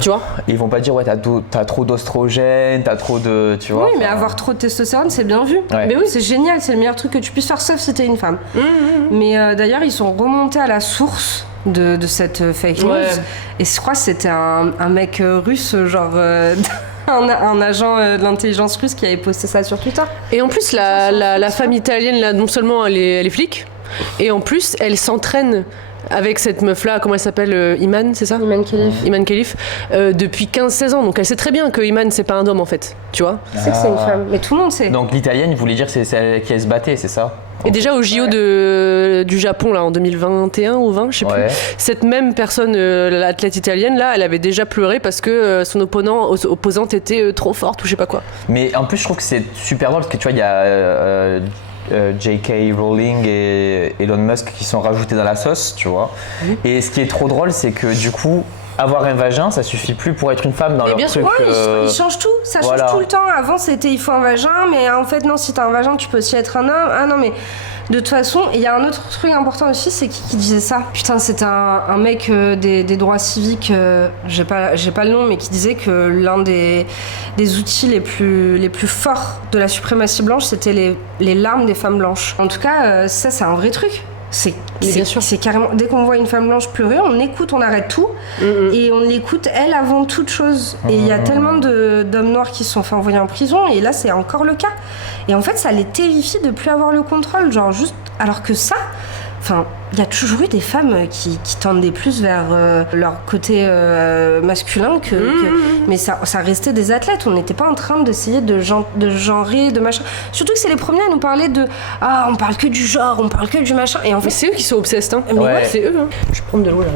Tu vois? Ils vont pas dire t'as trop d'ostrogène, t'as trop de... Tu vois, oui, mais avoir trop de testostérone, c'est bien vu. Ouais. Mais oui, c'est génial, c'est le meilleur truc que tu puisses faire, sauf si t'es une femme. Mais d'ailleurs, ils sont remontés à la source de cette fake news. Et je crois que c'était un mec russe, genre... un agent de l'intelligence russe qui avait posté ça sur Twitter. Et en plus, la femme italienne, là, non seulement elle est flic, et en plus, elle s'entraîne avec cette meuf-là, comment elle s'appelle, Iman, c'est ça? Iman Khalif, depuis 15-16 ans. Donc elle sait très bien que Iman, c'est pas un homme en fait, tu vois. C'est que c'est une femme, mais tout le monde sait. Donc l'italienne, il voulait dire que c'est celle qui se battait, c'est ça? Et déjà au JO du Japon là en 2021 ou 20, je sais plus, cette même personne, l'athlète italienne là, elle avait déjà pleuré parce que son opposante était trop forte ou je sais pas quoi. Mais en plus je trouve que c'est super drôle parce que tu vois il y a J.K. Rowling et Elon Musk qui sont rajoutés dans la sauce, tu vois. Et ce qui est trop drôle, c'est que du coup, avoir un vagin, ça suffit plus pour être une femme dans leur truc. Ils changent tout, ça change tout le temps. Avant, c'était il faut un vagin, mais en fait, non, si t'as un vagin, tu peux aussi être un homme. Ah non, mais de toute façon, il y a un autre truc important aussi, c'est qui disait ça? Putain, c'était un mec des droits civiques, j'ai pas le nom, mais qui disait que l'un des outils les plus forts de la suprématie blanche, c'était les larmes des femmes blanches. En tout cas, ça, c'est un vrai truc. C'est carrément, dès qu'on voit une femme blanche pleurer, on écoute, on arrête tout et on l'écoute elle avant toute chose. Et il y a tellement d'hommes noirs qui se sont fait envoyer en prison et là c'est encore le cas. Et en fait ça les terrifie de plus avoir le contrôle, genre juste alors que ça, enfin il y a toujours eu des femmes qui tendaient plus vers leur côté masculin mais ça restait des athlètes. On n'était pas en train d'essayer de genrer, de machin. Surtout que c'est les premiers à nous parler de on parle que du genre, on parle que du machin. Et en fait, mais c'est eux qui sont obsessed, hein. Mais c'est eux. Hein. Je vais prendre de l'eau là.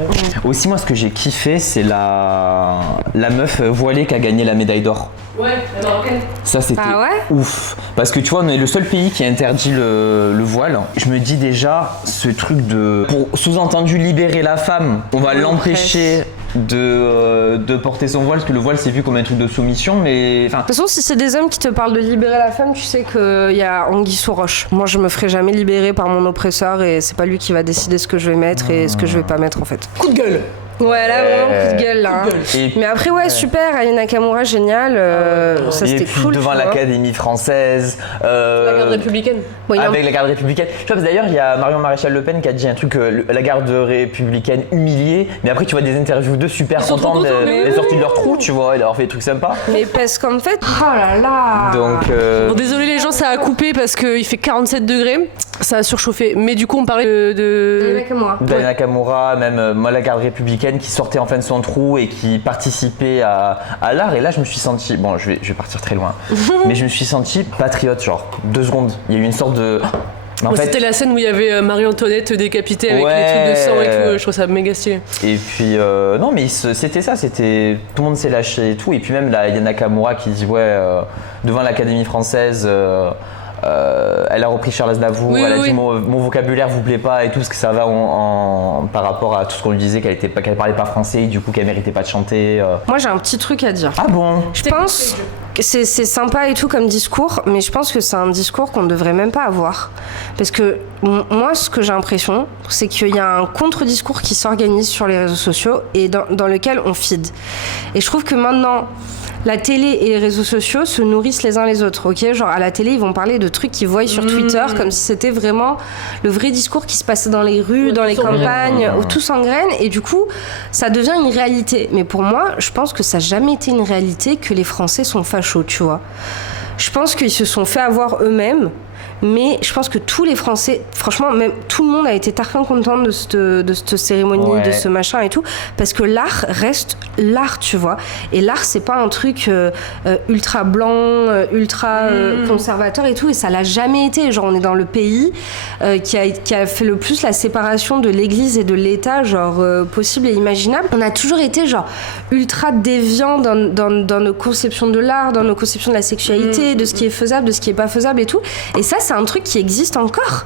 Aussi moi ce que j'ai kiffé c'est la meuf voilée qui a gagné la médaille d'or. Ouais, la marocaine. Ça c'était ouf. Parce que tu vois on est le seul pays qui interdit le voile. Je me dis déjà ce truc pour sous-entendu libérer la femme, on va l'empêcher de porter son voile parce que le voile c'est vu comme un truc de soumission, mais enfin. De toute façon, si c'est des hommes qui te parlent de libérer la femme, tu sais qu'il y a anguille sous roche. Moi, je me ferai jamais libérer par mon oppresseur et c'est pas lui qui va décider ce que je vais mettre et ce que je vais pas mettre en fait. Coup de gueule. Ouais, là, vraiment, coup de gueule, là. Mais après, super, Aya Nakamura, génial. Ça, c'était cool. Devant l'Académie française. La garde républicaine. Avec la garde républicaine. Je sais pas, d'ailleurs, il y a Marion Maréchal Le Pen qui a dit un truc, la garde républicaine humiliée. Mais après, tu vois des interviews d'eux super contents d'être sortis de leur trou, tu vois, et d'avoir fait des trucs sympas. Mais parce qu'en fait, oh là là. Donc. Bon, désolé les gens, ça a coupé parce qu'il fait 47 degrés. Ça a surchauffé. Mais du coup, on parlait de Aya Nakamura, même moi, la garde républicaine qui sortait enfin de son trou et qui participait à l'art. Et là, je me suis senti, bon, je vais partir très loin, mais je me suis senti patriote, genre 2 secondes. Il y a eu une sorte de. C'était la scène où il y avait Marie-Antoinette décapitée avec les trucs de sang et tout. Je trouve ça méga stylé. Et puis, non, mais c'était ça, c'était. Tout le monde s'est lâché et tout. Et puis, même la Aya Nakamura qui dit, devant l'Académie française. Elle a repris Charles Aznavour, elle a dit mon vocabulaire vous plaît pas et tout, parce que ça va par rapport à tout ce qu'on lui disait qu'elle parlait pas français et du coup qu'elle méritait pas de chanter. Moi j'ai un petit truc à dire. Ah bon? Je pense que c'est sympa et tout comme discours, mais je pense que c'est un discours qu'on ne devrait même pas avoir. Parce que moi ce que j'ai l'impression, c'est qu'il y a un contre-discours qui s'organise sur les réseaux sociaux et dans lequel on feed. Et je trouve que maintenant, la télé et les réseaux sociaux se nourrissent les uns les autres, ok? Genre à la télé, ils vont parler de trucs qu'ils voient sur Twitter, comme si c'était vraiment le vrai discours qui se passait dans les rues, dans les campagnes, où tout s'engraine, et du coup, ça devient une réalité. Mais pour moi, je pense que ça n'a jamais été une réalité que les Français sont fachos, tu vois. Je pense qu'ils se sont fait avoir eux-mêmes. Mais je pense que tous les Français, franchement, même tout le monde a été tarpin content de cette cérémonie, de ce machin et tout, parce que l'art reste l'art, tu vois. Et l'art, c'est pas un truc ultra blanc, ultra conservateur et tout, et ça l'a jamais été. Genre, on est dans le pays qui a fait le plus la séparation de l'Église et de l'État, genre possible et imaginable. On a toujours été genre ultra déviants dans nos conceptions de l'art, dans nos conceptions de la sexualité, de ce qui est faisable, de ce qui est pas faisable et tout. Et ça, c'est un truc qui existe encore.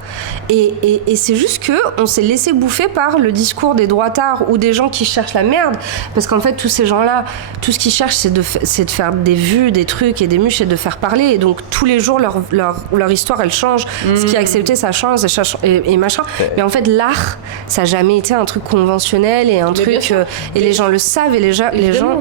Et c'est juste qu'on s'est laissé bouffer par le discours des droitards ou des gens qui cherchent la merde. Parce qu'en fait, tous ces gens-là, tout ce qu'ils cherchent, c'est de faire des vues, des trucs et des muches et de faire parler. Et donc, tous les jours, leur histoire, elle change. Ce qui est accepté, ça change et machin. Mais en fait, l'art, ça n'a jamais été un truc conventionnel et un truc... et les gens le savent et les gens...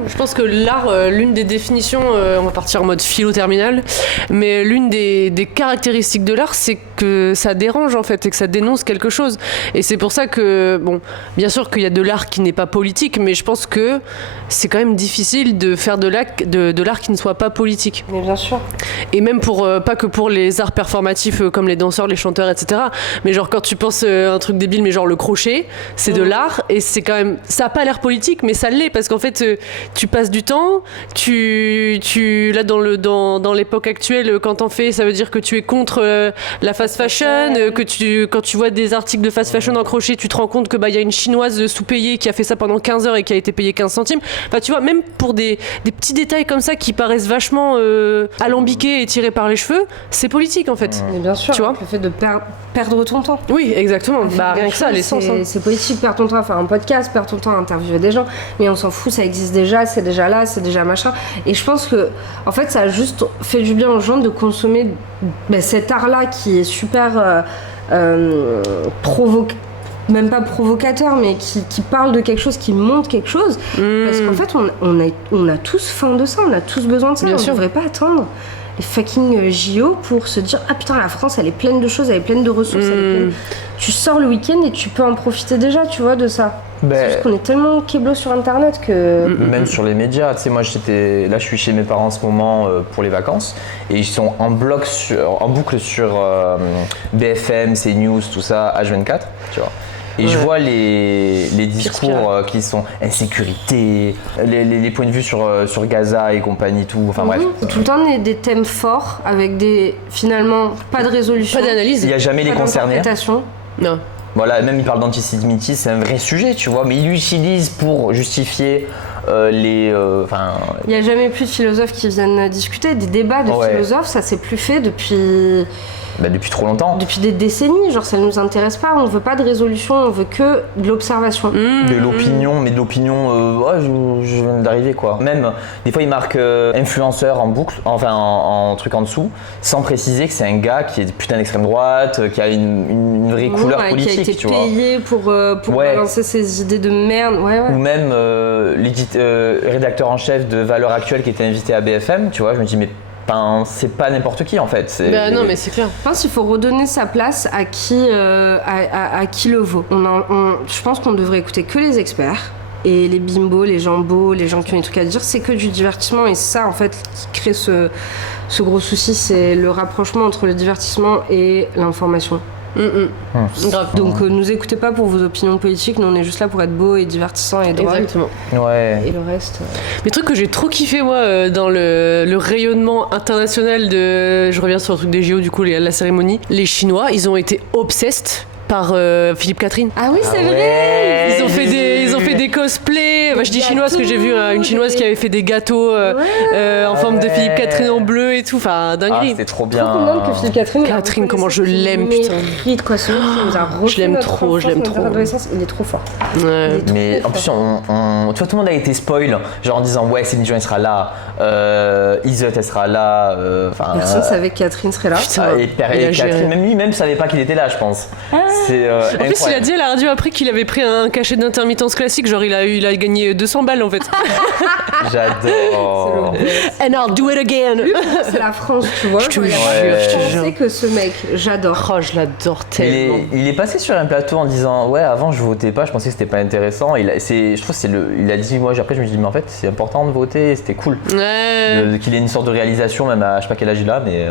Je pense que l'art, l'une des définitions, on va partir en mode philo-terminal, mais l'une des caractéristiques de l'art, c'est que ça dérange en fait et que ça dénonce quelque chose. Et c'est pour ça que, bon, bien sûr qu'il y a de l'art qui n'est pas politique, mais je pense que c'est quand même difficile de faire de l'art qui ne soit pas politique. Mais bien sûr. Et même pour, pas que pour les arts performatifs comme les danseurs, les chanteurs, etc. Mais genre quand tu penses un truc débile, mais genre le crochet, c'est de l'art et c'est quand même, ça a pas l'air politique, mais ça l'est parce qu'en fait tu passes du temps, là dans l'époque actuelle, quand t'en fais, ça veut dire que tu es contre la fast fashion, quand tu vois des articles de fast fashion en crochet, tu te rends compte que y a une chinoise sous-payée qui a fait ça pendant 15 heures et qui a été payée 15 centimes. Enfin, tu vois, même pour des petits détails comme ça qui paraissent vachement alambiqués et tirés par les cheveux, c'est politique en fait. Mais bien sûr, tu vois, le fait de perdre ton temps. Oui, exactement. Rien que ça, l'essence. C'est politique, perdre ton temps à faire un podcast, perdre ton temps à interviewer des gens, mais on s'en fout, ça existe déjà, c'est déjà là, c'est déjà machin. Et je pense que, en fait, ça a juste fait du bien aux gens de consommer cet art-là qui est super même pas provocateur, mais qui parle de quelque chose, qui montre quelque chose. Parce qu'en fait, on a tous faim de ça, on a tous besoin de ça. On ne devrait pas attendre les fucking JO pour se dire ah putain, la France elle est pleine de choses, elle est pleine de ressources, elle est pleine... Tu sors le week-end et tu peux en profiter déjà, tu vois, de ça. C'est juste qu'on est tellement kéblo sur internet que... Même sur les médias, tu sais, moi je suis chez mes parents en ce moment pour les vacances et ils sont en boucle sur BFM, CNews, tout ça, H24, tu vois. Et je vois les discours qui sont insécurité, les points de vue sur Gaza et compagnie, tout. Enfin bref. Tout le temps des thèmes forts avec finalement pas de résolution. Pas d'analyse. Il n'y a jamais les concernés. Non. Voilà, même il parle d'antisémitisme, c'est un vrai sujet, tu vois, mais il l'utilise pour justifier il n'y a jamais plus de philosophes qui viennent discuter. Des débats de philosophes, ça s'est plus fait depuis trop longtemps. Depuis des décennies, genre ça ne nous intéresse pas, on veut pas de résolution, on veut que de l'observation. De l'opinion, mais de l'opinion, je viens d'arriver quoi. Même, des fois il marque influenceur en boucle, enfin en truc en dessous, sans préciser que c'est un gars qui est putain d'extrême droite, qui a une vraie couleur politique, qui a été payé pour balancer ses idées de merde. Ou même rédacteur en chef de Valeurs Actuelles qui était invité à BFM, tu vois, je me dis mais c'est pas n'importe qui en fait. Non mais c'est clair. Je pense qu'il faut redonner sa place à qui le vaut. Je pense qu'on devrait écouter que les experts. Et les bimbos, les gens beaux, les gens qui ont des trucs à dire, c'est que du divertissement. Et ça en fait qui crée ce gros souci, c'est le rapprochement entre le divertissement et l'information. Grave. Donc nous écoutez pas pour vos opinions politiques, nous on est juste là pour être beau et divertissant et drôle. Exactement. Ouais. Et le reste. Les trucs que j'ai trop kiffé moi dans le rayonnement international je reviens sur le truc des JO du coup, la cérémonie. Les Chinois, ils ont été obsessed par Philippe Catherine. Ah oui, c'est vrai. Ils ont fait des cosplays. Je dis chinois parce que j'ai vu une chinoise qui avait fait des gâteaux en forme de Philippe Catherine en bleu et tout. Enfin, dinguerie. C'est trop bien. Que Philippe Catherine. Catherine, comment je l'aime, putain. Je l'aime trop. Il est trop fort. Ouais. Mais en plus, tu vois, tout le monde a été spoil, genre en disant ouais, Céline Dion elle sera là, Iseult elle sera là. Personne savait que Catherine serait là. Et Catherine, même lui-même savait pas qu'il était là, je pense. En plus, il a dit à la radio après qu'il avait pris un cachet d'intermittence classique, genre il a gagné payé 200 balles en fait. J'adore. And I'll do it again. C'est la France, tu vois. Je te jure, Je sais que ce mec, j'adore. Oh, je l'adore tellement. Il est passé sur un plateau en disant ouais, avant je votais pas, je pensais que c'était pas intéressant. Je trouve il a dit moi après je me suis dit mais en fait c'est important de voter, c'était cool. Ouais. Qu'il ait une sorte de réalisation même à je sais pas quel âge il a mais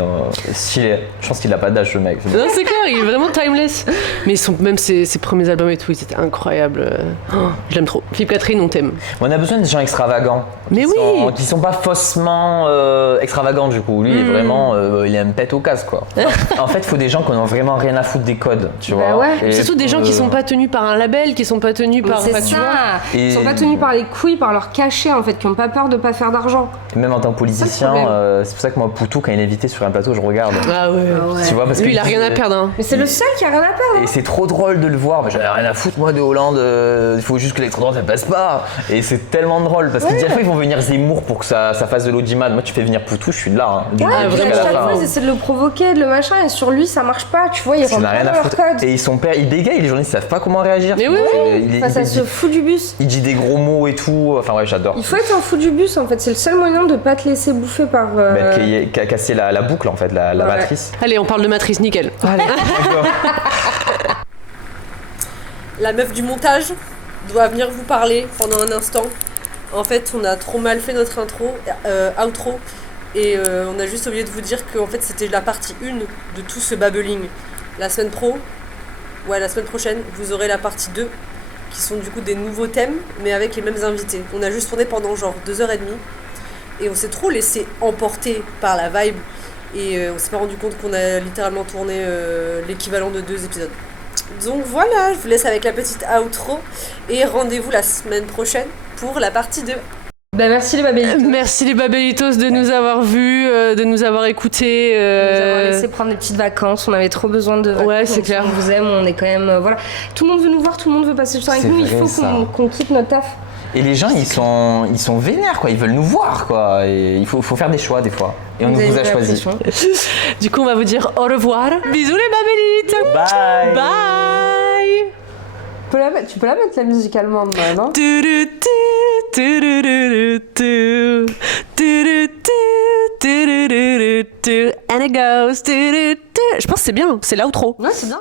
stylé. Je pense qu'il a pas d'âge ce mec. Non, c'est clair, il est vraiment timeless. Mais même ses premiers albums et tout, ils étaient incroyables. Oh, je l'aime trop. Philippe Catherine, on t'aime. On a besoin de gens extravagants. Mais Qui sont pas faussement extravagants du coup. Lui il est vraiment il a un pet au casse quoi. En fait il faut des gens qui n'ont vraiment rien à foutre des codes, tu vois. Ouais. Et c'est surtout des gens qui sont pas tenus par un label, qui sont pas tenus par. C'est enfin, tu vois. ça. Et- Ils sont pas tenus par les couilles, par leur cachet en fait, qui ont pas peur de pas faire d'argent. Même en tant que politicien, c'est pour ça que moi Poutou quand il est invité sur un plateau je regarde. Ah ouais. Tu vois parce Lui, que il a rien à perdre. Hein. Mais c'est le seul qui a rien à perdre. Et c'est trop drôle de le voir, mais j'en ai rien à foutre moi de Hollande, il faut juste que l'extrême droite elle passe pas. Et c'est tellement drôle parce que des fois ils vont venir Zemmour pour que ça fasse de l'audimat. Moi tu fais venir Poutou, je suis là. Hein, du début jusqu'à vraiment, la Chaque fin. fois ils essaient de le provoquer, de le machin, et sur lui ça marche pas, tu vois, ils Ça rentrent n'a rien pas à dans leur foutre. code. Et il bégaye, les journalistes savent pas comment réagir. Mais oui, Ça se fout du bus. Il dit des gros mots et tout, enfin ouais j'adore. Il faut être un fou du bus en fait, c'est le seul moyen de pas te laisser bouffer par. Casser la boucle en fait, la matrice. Allez, on parle de matrice, nickel. La meuf du montage doit venir vous parler pendant un instant. En fait, on a trop mal fait notre outro, et on a juste oublié de vous dire que en fait, c'était la partie 1 de tout ce babbling. La semaine prochaine, vous aurez la partie 2, qui sont du coup des nouveaux thèmes, mais avec les mêmes invités. On a juste tourné pendant genre 2h30, et on s'est trop laissé emporter par la vibe, et on s'est pas rendu compte qu'on a littéralement tourné l'équivalent de 2 épisodes. Donc voilà, je vous laisse avec la petite outro et rendez-vous la semaine prochaine pour la partie 2. Bah merci les babélitos. Merci les babélitos de nous avoir vus, de nous avoir écoutés. De nous avoir laissé prendre des petites vacances, on avait trop besoin de vacances. Ouais, c'est clair. On vous aime, on est quand même. Voilà. Tout le monde veut nous voir, tout le monde veut passer du temps avec C'est nous, il vrai, faut ça. qu'on quitte notre taf. Et les gens ils sont vénères quoi, ils veulent nous voir quoi. Et il faut faire des choix des fois. Et on avez vous a une choisi. impression. Du coup, on va vous dire au revoir. Bisous les babélites. Bye. Bye. Tu peux la mettre la musique allemande, non? And it goes. Je pense que c'est bien, c'est l'outro. Ouais, c'est bien.